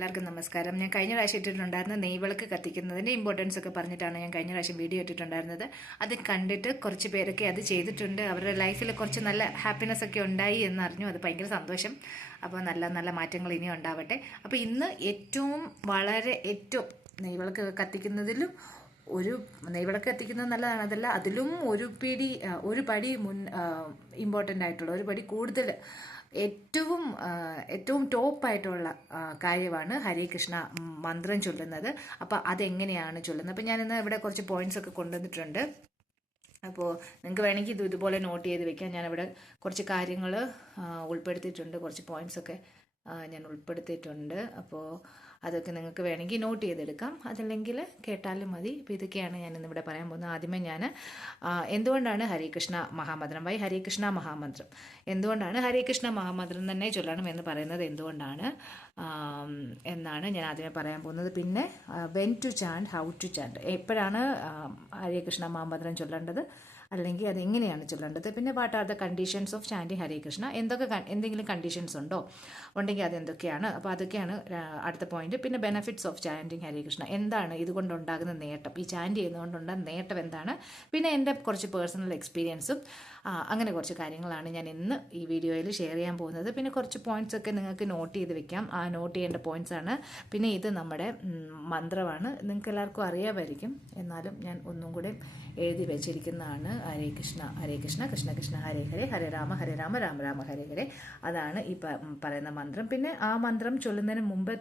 എല്ലാവർക്കും നമസ്കാരം. ഞാൻ കഴിഞ്ഞ പ്രാവശ്യം ഇട്ടിട്ടുണ്ടായിരുന്ന നെയ്വിളക്ക് കത്തിക്കുന്നതിൻ്റെ ഇമ്പോർട്ടൻസ് ഒക്കെ പറഞ്ഞിട്ടാണ് ഞാൻ കഴിഞ്ഞ പ്രാവശ്യം വീഡിയോ ഇട്ടിട്ടുണ്ടായിരുന്നത്. അത് കണ്ടിട്ട് കുറച്ച് പേരൊക്കെ അത് ചെയ്തിട്ടുണ്ട്. അവരുടെ ലൈഫിൽ കുറച്ച് നല്ല ഹാപ്പിനെസ് ഒക്കെ ഉണ്ടായി എന്നറിഞ്ഞു. അത് ഭയങ്കര സന്തോഷം. അപ്പോൾ നല്ല നല്ല മാറ്റങ്ങൾ ഇനിയും ഉണ്ടാവട്ടെ. അപ്പോൾ ഇന്ന് ഏറ്റവും നെയ്വിളക്ക് കത്തിക്കുന്നതിലും നെയ്വിളക്ക് കത്തിക്കുന്നത് നല്ലതാണ്. അതല്ല, അതിലും ഒരു പടി ഇമ്പോർട്ടൻ്റ് ആയിട്ടുള്ള ഒരു പടി കൂടുതൽ ഏറ്റവും ടോപ്പായിട്ടുള്ള കാര്യമാണ് ഹരേ കൃഷ്ണ മന്ത്രം ചൊല്ലുന്നത്. അപ്പോൾ അതെങ്ങനെയാണ് ചൊല്ലുന്നത്? അപ്പോൾ ഞാനിന്ന് ഇവിടെ കുറച്ച് പോയിന്റ്സ് ഒക്കെ കൊണ്ടുവന്നിട്ടുണ്ട്. അപ്പോൾ നിങ്ങൾക്ക് വേണമെങ്കിൽ ഇതുപോലെ നോട്ട് ചെയ്ത് വെക്കാം. ഞാനിവിടെ കുറച്ച് കാര്യങ്ങൾ ഉൾപ്പെടുത്തിയിട്ടുണ്ട്, കുറച്ച് പോയിന്റ്സൊക്കെ ഞാൻ ഉൾപ്പെടുത്തിയിട്ടുണ്ട്. അപ്പോൾ അതൊക്കെ നിങ്ങൾക്ക് വേണമെങ്കിൽ നോട്ട് ചെയ്തെടുക്കാം, അതല്ലെങ്കിൽ കേട്ടാലും മതി. അപ്പോൾ ഇതൊക്കെയാണ് ഞാൻ ഇന്നിവിടെ പറയാൻ പോകുന്നത്. ആദ്യമേ ഞാൻ എന്തുകൊണ്ടാണ് ഹരേ കൃഷ്ണ മഹാമന്ത്രം, ഹരേ കൃഷ്ണ മഹാമന്ത്രം എന്തുകൊണ്ടാണ് ഹരേ കൃഷ്ണ മഹാമന്ത്രം തന്നെ ചൊല്ലണം എന്ന് പറയുന്നത് എന്തുകൊണ്ടാണ് എന്നാണ് ഞാൻ ആദ്യമേ പറയാൻ പോകുന്നത്. പിന്നെ when to chant, how to chant, എപ്പോഴാണ് ഹരേ കൃഷ്ണ മഹാമന്ത്രം ചൊല്ലേണ്ടത്, അല്ലെങ്കിൽ അതെങ്ങനെയാണ് ചൊല്ലേണ്ടത്. പിന്നെ what are the conditions of chanting Hare Krishna, എന്തെങ്കിലും കണ്ടീഷൻസ് ഉണ്ടെങ്കിൽ അതെന്തൊക്കെയാണ്. അപ്പോൾ അതൊക്കെയാണ് അടുത്ത പോയിന്റ്. പിന്നെ benefits of chanting Hare Krishna, എന്താണ് ഇതുകൊണ്ടുണ്ടാകുന്ന നേട്ടം, ഈ ചാൻഡ് ചെയ്യുന്നതുകൊണ്ടുണ്ടാകുന്ന നേട്ടം എന്താണ്. പിന്നെ എൻ്റെ കുറച്ച് പേഴ്സണൽ എക്സ്പീരിയൻസും അങ്ങനെ കുറച്ച് കാര്യങ്ങളാണ് ഞാൻ ഇന്ന് ഈ വീഡിയോയിൽ ഷെയർ ചെയ്യാൻ പോകുന്നത്. പിന്നെ കുറച്ച് പോയിന്റ്സ് ഒക്കെ നിങ്ങൾക്ക് നോട്ട് ചെയ്ത് വെക്കാം. ആ നോട്ട് ചെയ്യേണ്ട പോയിന്റ്സ് ആണ്. പിന്നെ ഇത് നമ്മുടെ മന്ത്രമാണ്, നിങ്ങൾക്ക് എല്ലാവർക്കും അറിയാമായിരിക്കും, എന്നാലും ഞാൻ ഒന്നും കൂടെ എഴുതി വെച്ചിരിക്കുന്നതാണ്. ഹരേ കൃഷ്ണ ഹരേ കൃഷ്ണ കൃഷ്ണ കൃഷ്ണ ഹരേ ഹരേ, ഹരേ രാമ രാമ രാമ ഹരേ ഹരേ. അതാണ് ഈ പറയുന്ന മന്ത്രം. പിന്നെ ആ മന്ത്രം ചൊല്ലുന്നതിന് മുമ്പ്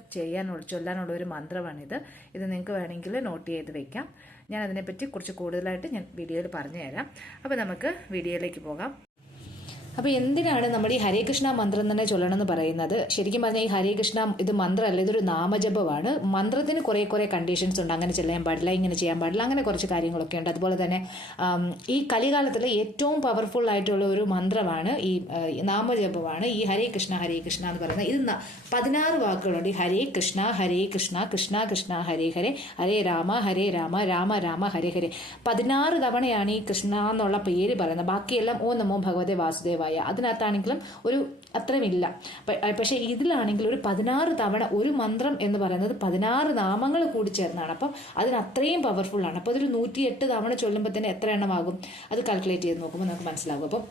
ചൊല്ലാനുള്ള ഒരു മന്ത്രമാണിത്. ഇത് നിങ്ങൾക്ക് വേണമെങ്കിൽ നോട്ട് ചെയ്ത് വെക്കാം. ഞാൻ അതിനെപ്പറ്റി കുറച്ച് കൂടുതലായിട്ട് ഞാൻ വീഡിയോയിൽ പറഞ്ഞു തരാം. അപ്പോൾ നമുക്ക് വീഡിയോയിലേക്ക് പോകാം. അപ്പോൾ എന്തിനാണ് നമ്മൾ ഈ ഹരേ കൃഷ്ണ മന്ത്രം തന്നെ ചൊല്ലണമെന്ന് പറയുന്നത്? ശരിക്കും പറഞ്ഞാൽ ഈ ഹരേ കൃഷ്ണ ഇത് മന്ത്രമല്ല, ഇതൊരു നാമജപമാണ്. മന്ത്രത്തിന് കുറേ കണ്ടീഷൻസ് ഉണ്ട്. അങ്ങനെ ചെയ്യാൻ പാടില്ല, ഇങ്ങനെ ചെയ്യാൻ പാടില്ല, അങ്ങനെ കുറച്ച് കാര്യങ്ങളൊക്കെ ഉണ്ട്. അതുപോലെ തന്നെ ഈ കലികാലത്തിൽ ഏറ്റവും പവർഫുൾ ആയിട്ടുള്ള ഒരു മന്ത്രമാണ് ഈ നാമജപമാണ് ഈ ഹരേ കൃഷ്ണ എന്ന് പറയുന്നത്. ഇത് 16 വാക്കുകളുണ്ട്. ഈ ഹരേ കൃഷ്ണ കൃഷ്ണ കൃഷ്ണ ഹരേ ഹരേ, ഹരേ രാമ രാമ ഹരേ ഹരേ. 16 തവണയാണ് ഈ കൃഷ്ണ എന്നുള്ള പേര് പറയുന്നത്. ബാക്കിയെല്ലാം ഓ നമോ ഭഗവതേ വാസുദേവായ, അതിനകത്താണെങ്കിലും ഒരു അത്രയുമില്ല. പക്ഷെ ഇതിലാണെങ്കിൽ ഒരു 16 തവണ, ഒരു മന്ത്രം എന്ന് പറയുന്നത് 16 നാമങ്ങൾ കൂടി ചേർന്നാണ്. അപ്പം അതിന് അത്രയും പവർഫുൾ ആണ്. അപ്പോൾ അതൊരു 108 തവണ ചൊല്ലുമ്പോൾ തന്നെ എത്ര എണ്ണമാകും, അത് കാൽക്കുലേറ്റ് ചെയ്ത് നോക്കുമ്പോൾ നമുക്ക് മനസ്സിലാകും. അപ്പം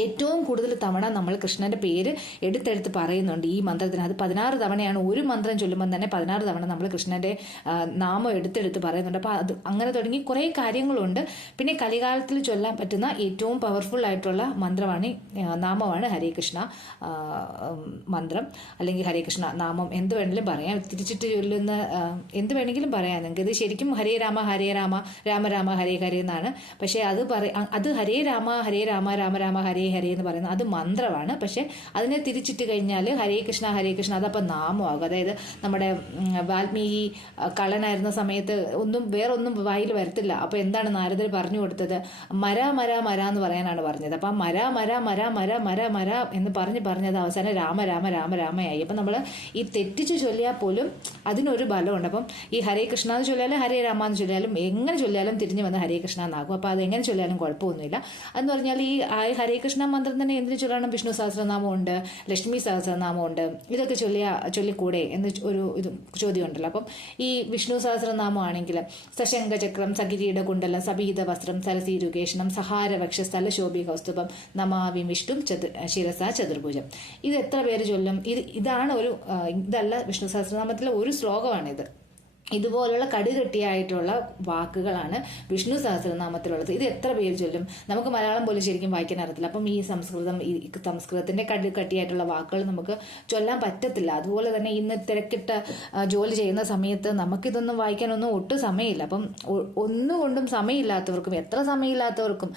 ഏറ്റവും കൂടുതൽ തവണ നമ്മൾ കൃഷ്ണന്റെ പേര് എടുത്തെടുത്ത് പറയുന്നുണ്ട് ഈ മന്ത്രത്തിന്. അത് 16 തവണയാണ്. ഒരു മന്ത്രം ചൊല്ലുമ്പോൾ തന്നെ 16 തവണ നമ്മൾ കൃഷ്ണന്റെ നാമം എടുത്തെടുത്ത് പറയുന്നുണ്ട്. അപ്പോൾ അത് അങ്ങനെ തുടങ്ങി കുറേ കാര്യങ്ങളുണ്ട്. പിന്നെ കലികാലത്തിൽ ചൊല്ലാൻ പറ്റുന്ന ഏറ്റവും പവർഫുൾ ആയിട്ടുള്ള നാമമാണ് ഹരേ കൃഷ്ണ മന്ത്രം, അല്ലെങ്കിൽ ഹരേ കൃഷ്ണ നാമം, എന്ത് വേണമെങ്കിലും പറയാം. തിരിച്ചിട്ട് ചൊല്ലുന്ന എന്ത് വേണമെങ്കിലും പറയാം നിങ്ങൾക്ക്. ഇത് ശരിക്കും ഹരേ രാമ രാമ രാമ ഹരേ ഹരേ എന്നാണ്. പക്ഷേ അത് ഹരേ രാമ രാമ രാമ ഹരേ ഹരേ എന്ന് പറയുന്നത് അത് മന്ത്രമാണ്. പക്ഷെ അതിനെ തിരിച്ചിട്ട് കഴിഞ്ഞാൽ ഹരേ കൃഷ്ണ അതപ്പോൾ നാമമാകും. അതായത് നമ്മുടെ വാൽമീകി കള്ളനായിരുന്ന സമയത്ത് വേറൊന്നും വായിൽ വരത്തില്ല. അപ്പോൾ എന്താണ് നാരദർ പറഞ്ഞു കൊടുത്തത്? മര എന്ന് പറയാനാണ് പറഞ്ഞത്. അപ്പം മര എന്ന് പറഞ്ഞത് അവസാനം രാമയായി. അപ്പം നമ്മൾ ഈ തെറ്റിച്ച് ചൊല്ലിയാൽ പോലും അതിനൊരു ബലമുണ്ട്. അപ്പം ഈ ഹരേ കൃഷ്ണ എന്ന് ചൊല്ലിയാലും ഹരേ രാമ എന്ന് ചൊല്ലിയാലും എങ്ങനെ ചൊല്ലിയാലും തിരിഞ്ഞു വന്ന് ഹരേ കൃഷ്ണ എന്നാകും. അപ്പോൾ അതെങ്ങനെ ചൊല്ലിയാലും കുഴപ്പമൊന്നുമില്ല. എന്ന് പറഞ്ഞാൽ ഈ ഹരേ കൃഷ്ണ മന്ത്രം തന്നെ എന്തിനു ചൊല്ലണം? വിഷ്ണു സഹസ്രനാമമുണ്ട്, ലക്ഷ്മി സഹസ്രനാമമുണ്ട്. ഇതൊക്കെ ചൊല്ലിക്കൂടെ എന്ന് ഒരു ചോദ്യം ഉണ്ടല്ലോ. അപ്പം ഈ വിഷ്ണു സഹസ്രനാമം ആണെങ്കിൽ സശങ്കചക്രം സകിരീട കുണ്ടലം സബീത വസ്ത്രം സരസീരുകേഷണം സഹാര വക്ഷസ്ഥല ശോഭി കൗസ്തുഭം നമാവി വിഷ്ണു ശിരസ ചതുർഭുജം. ഇത് എത്ര പേര് ചൊല്ലും? ഇതല്ല വിഷ്ണു സഹസ്രനാമത്തിലെ ഒരു ശ്ലോകമാണിത്. ഇതുപോലുള്ള കടുകട്ടിയായിട്ടുള്ള വാക്കുകളാണ് വിഷ്ണു സഹസ്രനാമത്തിലുള്ളത്. ഇത് എത്ര പേര് ചൊല്ലും? നമുക്ക് മലയാളം പോലും ശരിക്കും വായിക്കാൻ അറിയത്തില്ല. അപ്പം ഈ സംസ്കൃതത്തിന്റെ കടുകട്ടിയായിട്ടുള്ള വാക്കുകൾ നമുക്ക് ചൊല്ലാൻ പറ്റത്തില്ല. അതുപോലെ തന്നെ ഇന്ന് തിരക്കിട്ട ജോലി ചെയ്യുന്ന സമയത്ത് നമുക്കിതൊന്നും വായിക്കാനൊന്നും ഒട്ടും സമയമില്ല. അപ്പം ഒന്നുകൊണ്ടും സമയമില്ലാത്തവർക്കും, എത്ര സമയമില്ലാത്തവർക്കും,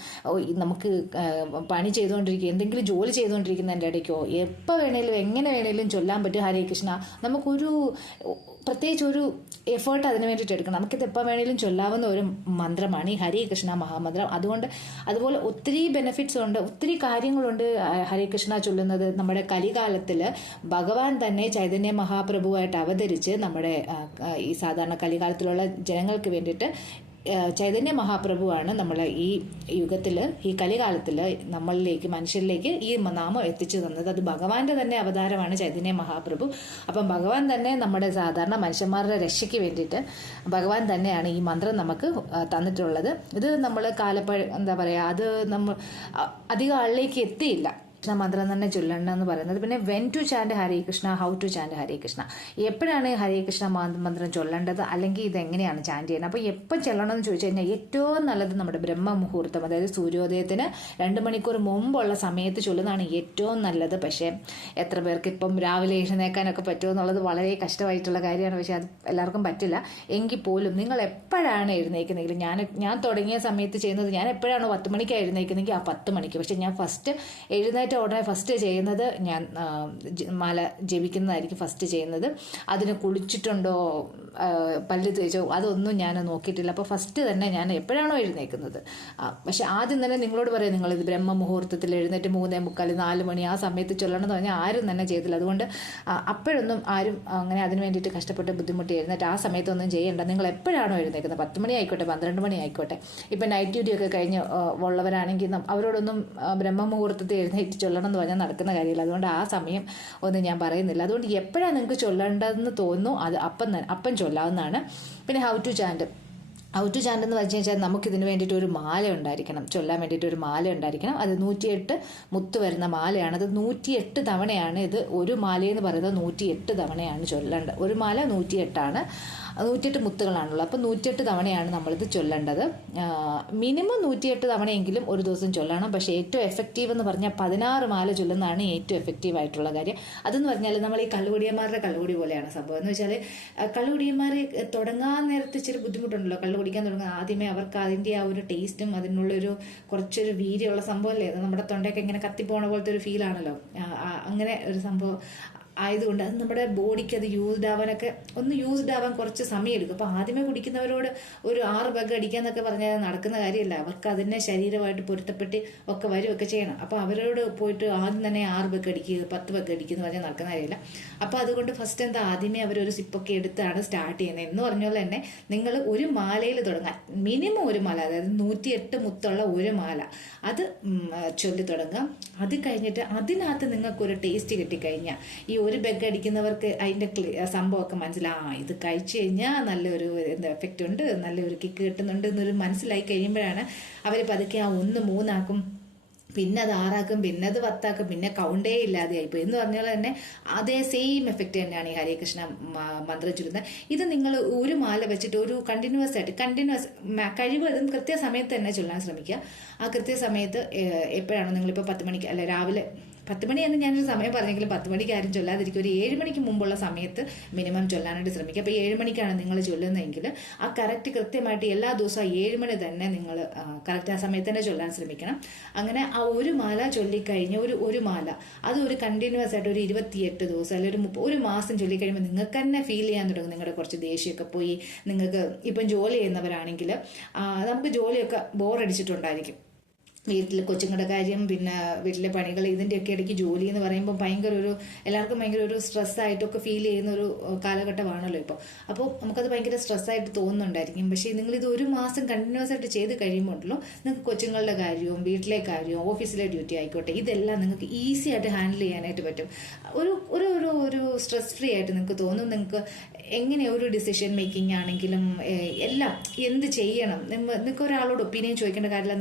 നമുക്ക് പണി ചെയ്തുകൊണ്ടിരിക്കുക, എന്തെങ്കിലും ജോലി ചെയ്തുകൊണ്ടിരിക്കുന്നതിൻ്റെ ഇടയ്ക്കോ എപ്പോൾ വേണേലും എങ്ങനെ വേണേലും ചൊല്ലാൻ പറ്റും ഹരേ കൃഷ്ണ. പ്രത്യേകിച്ച് ഒരു എഫേർട്ട് അതിന് വേണ്ടിയിട്ട് എടുക്കണം. നമുക്കിത് എപ്പോൾ വേണേലും ചൊല്ലാവുന്ന ഒരു മന്ത്രമാണ് ഈ ഹരേ കൃഷ്ണ മഹാമന്ത്രം. അതുപോലെ ഒത്തിരി ബെനിഫിറ്റ്സ് ഉണ്ട്, ഒത്തിരി കാര്യങ്ങളുണ്ട് ഹരേ കൃഷ്ണ ചൊല്ലുന്നത്. നമ്മുടെ കലികാലത്തിൽ ഭഗവാൻ തന്നെ ചൈതന്യ മഹാപ്രഭുവായിട്ട് അവതരിച്ച് നമ്മുടെ ഈ സാധാരണ കലികാലത്തിലുള്ള ജനങ്ങൾക്ക് വേണ്ടിയിട്ട് ചൈതന്യ മഹാപ്രഭുവാണ് നമ്മളെ ഈ യുഗത്തിൽ, ഈ കലികാലത്തിൽ നമ്മളിലേക്ക്, മനുഷ്യരിലേക്ക് ഈ നാമം എത്തിച്ചു തന്നത്. അത് ഭഗവാന്റെ തന്നെ അവതാരമാണ് ചൈതന്യ മഹാപ്രഭു. അപ്പം ഭഗവാൻ തന്നെ നമ്മുടെ സാധാരണ മനുഷ്യന്മാരുടെ രക്ഷയ്ക്ക് വേണ്ടിയിട്ട് ഭഗവാൻ തന്നെയാണ് ഈ മന്ത്രം നമുക്ക് തന്നിട്ടുള്ളത്. ഇത് നമ്മൾ എന്താ പറയുക, അത് നമ്മൾ അധികം ആളിലേക്ക് എത്തിയില്ല കൃഷ്ണ മന്ത്രം തന്നെ ചൊല്ലണമെന്ന് പറയുന്നത്. പിന്നെ when to chant Hare Krishna, how to chant Hare Krishna, എപ്പോഴാണ് ഹരേ കൃഷ്ണ മന്ത്രം ചൊല്ലേണ്ടത്, അല്ലെങ്കിൽ ഇതെങ്ങനെയാണ് ചാൻഡ് ചെയ്യുന്നത്. അപ്പോൾ എപ്പോൾ ചെല്ലണമെന്ന് ചോദിച്ചു കഴിഞ്ഞാൽ ഏറ്റവും നല്ലത് നമ്മുടെ ബ്രഹ്മ മുഹൂർത്തം, അതായത് സൂര്യോദയത്തിന് 2 മണിക്കൂർ മുമ്പുള്ള സമയത്ത് ചൊല്ലുന്നതാണ് ഏറ്റവും നല്ലത്. പക്ഷേ എത്ര പേർക്ക് ഇപ്പം രാവിലെ എഴുന്നേക്കാനൊക്കെ പറ്റുമോ എന്നുള്ളത് വളരെ കഷ്ടമായിട്ടുള്ള കാര്യമാണ്. പക്ഷേ അത് എല്ലാവർക്കും പറ്റില്ല. എങ്കിൽ പോലും നിങ്ങൾ എപ്പോഴാണ് എഴുന്നേക്കുന്നെങ്കിൽ, ഞാൻ തുടങ്ങിയ സമയത്ത് ചെയ്യുന്നത്, ഞാൻ എപ്പോഴാണോ 10 മണിക്കാണ് എഴുന്നേക്കുന്നെങ്കിൽ ആ 10 മണിക്ക്. പക്ഷേ ഞാൻ ഫസ്റ്റ് എഴുന്നേറ്റ് ഉടനെ ഫസ്റ്റ് ചെയ്യുന്നത് ഞാൻ മാല ജപിക്കുന്നതായിരിക്കും ഫസ്റ്റ് ചെയ്യുന്നത്. അതിന് കുളിച്ചിട്ടുണ്ടോ, പല്ല് തേച്ചോ, അതൊന്നും ഞാൻ നോക്കിയിട്ടില്ല. അപ്പോൾ ഫസ്റ്റ് തന്നെ ഞാൻ എപ്പോഴാണോ എഴുന്നേക്കുന്നത്, പക്ഷെ ആദ്യം തന്നെ നിങ്ങളോട് പറയാം, നിങ്ങളിത് ബ്രഹ്മ മുഹൂർത്തത്തിൽ എഴുന്നേറ്റ് 3:45, 4 മണി ആ സമയത്ത് ചൊല്ലണം എന്ന് പറഞ്ഞാൽ ആരും തന്നെ ചെയ്തില്ല. അതുകൊണ്ട് അപ്പോഴൊന്നും ആരും അങ്ങനെ അതിന് വേണ്ടിയിട്ട് കഷ്ടപ്പെട്ട് ബുദ്ധിമുട്ടി എഴുന്നേറ്റ് ആ സമയത്തൊന്നും ചെയ്യേണ്ട. നിങ്ങൾ എപ്പോഴാണോ എഴുന്നേക്കുന്നത്, 10 മണി ആയിക്കോട്ടെ, 12 മണി ആയിക്കോട്ടെ. ഇപ്പം നൈറ്റ് ഡ്യൂട്ടിയൊക്കെ കഴിഞ്ഞ് ഉള്ളവരാണെങ്കിൽ അവരോടൊന്നും ബ്രഹ്മ മുഹൂർത്തത്തിൽ എഴുന്നേറ്റ് ചൊല്ലണം എന്ന് പറഞ്ഞാൽ നടക്കുന്ന കാര്യമില്ല. അതുകൊണ്ട് ആ സമയം ഒന്നും ഞാൻ പറയുന്നില്ല. അതുകൊണ്ട് എപ്പോഴാണ് നിങ്ങൾക്ക് ചൊല്ലേണ്ടതെന്ന് തോന്നുന്നു അത് അപ്പം ചൊല്ലാവുന്നതാണ്. പിന്നെ ഹൗ ടു ചാൻഡ് എന്ന് വെച്ച് കഴിഞ്ഞാൽ നമുക്കിതിന് വേണ്ടിയിട്ട് ഒരു മാല ഉണ്ടായിരിക്കണം, ചൊല്ലാൻ വേണ്ടിയിട്ട് ഒരു മാല ഉണ്ടായിരിക്കണം. അത് 108 മുത്ത് വരുന്ന മാലയാണ്. അത് 108 തവണയാണ്. ഇത് ഒരു മാലയെന്ന് പറയുന്നത് 108 തവണയാണ് ചൊല്ലേണ്ടത്. ഒരു മാല 108 108 മുത്തുകളാണുള്ളത്. അപ്പോൾ 108 തവണയാണ് നമ്മളിത് ചൊല്ലേണ്ടത്. മിനിമം 108 തവണയെങ്കിലും ഒരു ദിവസം ചൊല്ലണം. പക്ഷേ ഏറ്റവും എഫക്റ്റീവ് എന്ന് പറഞ്ഞാൽ 16 മാല ചൊല്ലുന്നതാണ് ഏറ്റവും എഫക്റ്റീവ് ആയിട്ടുള്ള കാര്യം. അതെന്ന് പറഞ്ഞാൽ നമ്മൾ ഈ കള്ളുകുടിയന്മാരുടെ കള്ളുകുടി പോലെയാണ് സംഭവം. എന്ന് വെച്ചാൽ കള്ളുകുടിയന്മാർ തുടങ്ങാൻ നേരത്തെ ഇച്ചിരി ബുദ്ധിമുട്ടുണ്ടല്ലോ. കള്ളു കുടിക്കാൻ തുടങ്ങുക ആദ്യമേ അവർക്ക് അതിൻ്റെ ആ ഒരു ടേസ്റ്റും അതിനുള്ളൊരു കുറച്ചൊരു വീര്യമുള്ള സംഭവമല്ലേ, നമ്മുടെ തൊണ്ടയൊക്കെ ഇങ്ങനെ കത്തിപ്പോണ പോലത്തെ ഒരു ഫീലാണല്ലോ. അങ്ങനെ ഒരു സംഭവം ആയതുകൊണ്ട് അത് നമ്മുടെ ബോഡിക്ക് അത് യൂസ്ഡ് ആവാൻ കുറച്ച് സമയം എടുക്കും. അപ്പോൾ ആദ്യമേ കുടിക്കുന്നവരോട് ഒരു 6 ബഗ് അടിക്കാന്നൊക്കെ പറഞ്ഞാൽ നടക്കുന്ന കാര്യമല്ല. അവർക്ക് അതിനെ ശരീരമായിട്ട് പൊരുത്തപ്പെട്ട് ഒക്കെ വരുമൊക്കെ ചെയ്യണം. അപ്പോൾ അവരോട് പോയിട്ട് ആദ്യം തന്നെ 6 ബഗ് അടിക്കുക, 10 ബഗ് അടിക്കുക എന്ന് പറഞ്ഞാൽ നടക്കുന്ന കാര്യമില്ല. അപ്പോൾ അതുകൊണ്ട് ഫസ്റ്റ് ആദ്യമേ അവരൊരു സിപ്പൊക്കെ എടുത്താണ് സ്റ്റാർട്ട് ചെയ്യുന്നത്. എന്ന് പറഞ്ഞാൽ തന്നെ നിങ്ങൾ ഒരു മാലയിൽ തുടങ്ങാൻ, മിനിമം ഒരു മാല, അതായത് 108 മുത്തുള്ള ഒരു മാല അത് ചൊല്ലി തുടങ്ങാം. അത് കഴിഞ്ഞിട്ട് അതിനകത്ത് നിങ്ങൾക്കൊരു ടേസ്റ്റ് കിട്ടിക്കഴിഞ്ഞാൽ ഈ ഒരു ബെഗ് അടിക്കുന്നവർക്ക് അതിൻ്റെ സംഭവമൊക്കെ ഇത് കഴിച്ചു കഴിഞ്ഞാൽ നല്ലൊരു എഫക്റ്റ് ഉണ്ട്, നല്ലൊരു കിക്ക് കിട്ടുന്നുണ്ട് എന്നൊരു മനസ്സിലായി കഴിയുമ്പോഴാണ് അവർ പതുക്കെ ആ 1 3 പിന്നെ അത് 6 ആക്കും, പിന്നെ അത് 10 ആക്കും, പിന്നെ കൗണ്ടേ ഇല്ലാതെയായിപ്പോൾ എന്ന് പറഞ്ഞാൽ തന്നെ അതേ സെയിം എഫക്റ്റ് തന്നെയാണ് ഈ ഹരേ കൃഷ്ണ മന്ത്രം ചൊല്ലുന്നത്. ഇത് നിങ്ങൾ ഒരു മാല വെച്ചിട്ട് ഒരു കണ്ടിന്യൂസ് കഴിവതും കൃത്യസമയത്ത് തന്നെ ചൊല്ലാൻ ശ്രമിക്കുക. ആ കൃത്യസമയത്ത് എപ്പോഴാണോ നിങ്ങളിപ്പോൾ 10 മണിക്ക് അല്ല രാവിലെ 10 മണി എന്ന് ഞാനൊരു സമയം പറഞ്ഞെങ്കിലും 10 മണിക്ക് ആരും ചൊല്ലാതിരിക്കും. ഒരു 7 മണിക്ക് മുമ്പുള്ള സമയത്ത് മിനിമം ചൊല്ലാനായിട്ട് ശ്രമിക്കുക. അപ്പോൾ 7 മണിക്കാണ് നിങ്ങൾ ചൊല്ലുന്നതെങ്കിൽ ആ കൃത്യമായിട്ട് എല്ലാ ദിവസവും 7 മണി തന്നെ നിങ്ങൾ കറക്റ്റ് ആ സമയത്ത് തന്നെ ചൊല്ലാൻ ശ്രമിക്കണം. അങ്ങനെ ആ ഒരു മാല ചൊല്ലിക്കഴിഞ്ഞ് ഒരു മാല അത് ഒരു കണ്ടിന്യൂസ് ആയിട്ട് ഒരു 28 ദിവസം അല്ലെങ്കിൽ ഒരു മാസം ചൊല്ലിക്കഴിയുമ്പോൾ നിങ്ങൾക്ക് തന്നെ ഫീൽ ചെയ്യാൻ തുടങ്ങും. നിങ്ങളുടെ കുറച്ച് ദേഷ്യമൊക്കെ പോയി, നിങ്ങൾക്ക് ഇപ്പം ജോലി ചെയ്യുന്നവരാണെങ്കിൽ നമുക്ക് ജോലിയൊക്കെ ബോറടിച്ചിട്ടുണ്ടായിരിക്കും. വീട്ടിൽ കൊച്ചുങ്ങളുടെ കാര്യം, പിന്നെ വീട്ടിലെ പണികൾ, ഇതിൻ്റെയൊക്കെ ഇടയ്ക്ക് ജോലി എന്ന് പറയുമ്പോൾ എല്ലാവർക്കും ഭയങ്കര ഒരു സ്ട്രെസ്സായിട്ടൊക്കെ ഫീൽ ചെയ്യുന്ന ഒരു കാലഘട്ടമാണല്ലോ ഇപ്പോൾ. അപ്പോൾ നമുക്കത് ഭയങ്കര സ്ട്രെസ്സായിട്ട് തോന്നുന്നുണ്ടായിരിക്കും. പക്ഷേ നിങ്ങളിത് ഒരു മാസം കണ്ടിന്യൂസ് ആയിട്ട് ചെയ്ത് കഴിയുമ്പോഴല്ലോ നിങ്ങൾക്ക് കൊച്ചുങ്ങളുടെ കാര്യവും വീട്ടിലെ കാര്യവും ഓഫീസിലെ ഡ്യൂട്ടി ആയിക്കോട്ടെ, ഇതെല്ലാം നിങ്ങൾക്ക് ഈസി ആയിട്ട് ഹാൻഡിൽ ചെയ്യാനായിട്ട് പറ്റും. ഒരു സ്ട്രെസ് ഫ്രീ ആയിട്ട് നിങ്ങൾക്ക് തോന്നും. നിങ്ങൾക്ക് എങ്ങനെ ഒരു ഡിസിഷൻ മേക്കിംഗ് ആണെങ്കിലും എല്ലാം എന്ത് ചെയ്യണം, നിങ്ങൾക്ക് ഒരാളോട് ഒപ്പീനിയൻ ചോദിക്കേണ്ട കാര്യമില്ല.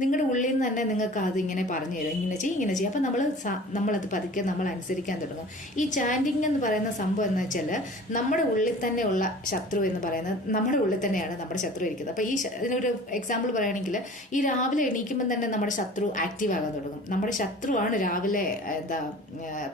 നിങ്ങളുടെ ഉള്ളിൽ നിന്ന് തന്നെ നിങ്ങൾക്ക് അത് ഇങ്ങനെ പറഞ്ഞു തരും, ഇങ്ങനെ ചെയ്യും. അപ്പം നമ്മളത് പതുക്കെ നമ്മൾ അനുസരിക്കാൻ തുടങ്ങും. ഈ ചാൻഡിങ് എന്ന് പറയുന്ന സംഭവം എന്ന് വെച്ചാൽ നമ്മുടെ ഉള്ളിൽ തന്നെയുള്ള ശത്രു എന്ന് പറയുന്നത് നമ്മുടെ ഉള്ളിൽ തന്നെയാണ് നമ്മുടെ ശത്രു ഇരിക്കുന്നത്. അപ്പോൾ ഇതിനൊരു എക്സാമ്പിൾ പറയുകയാണെങ്കിൽ ഈ രാവിലെ എണീക്കുമ്പോൾ തന്നെ നമ്മുടെ ശത്രു ആക്റ്റീവ് ആകാൻ തുടങ്ങും. നമ്മുടെ ശത്രുവാണ് രാവിലെ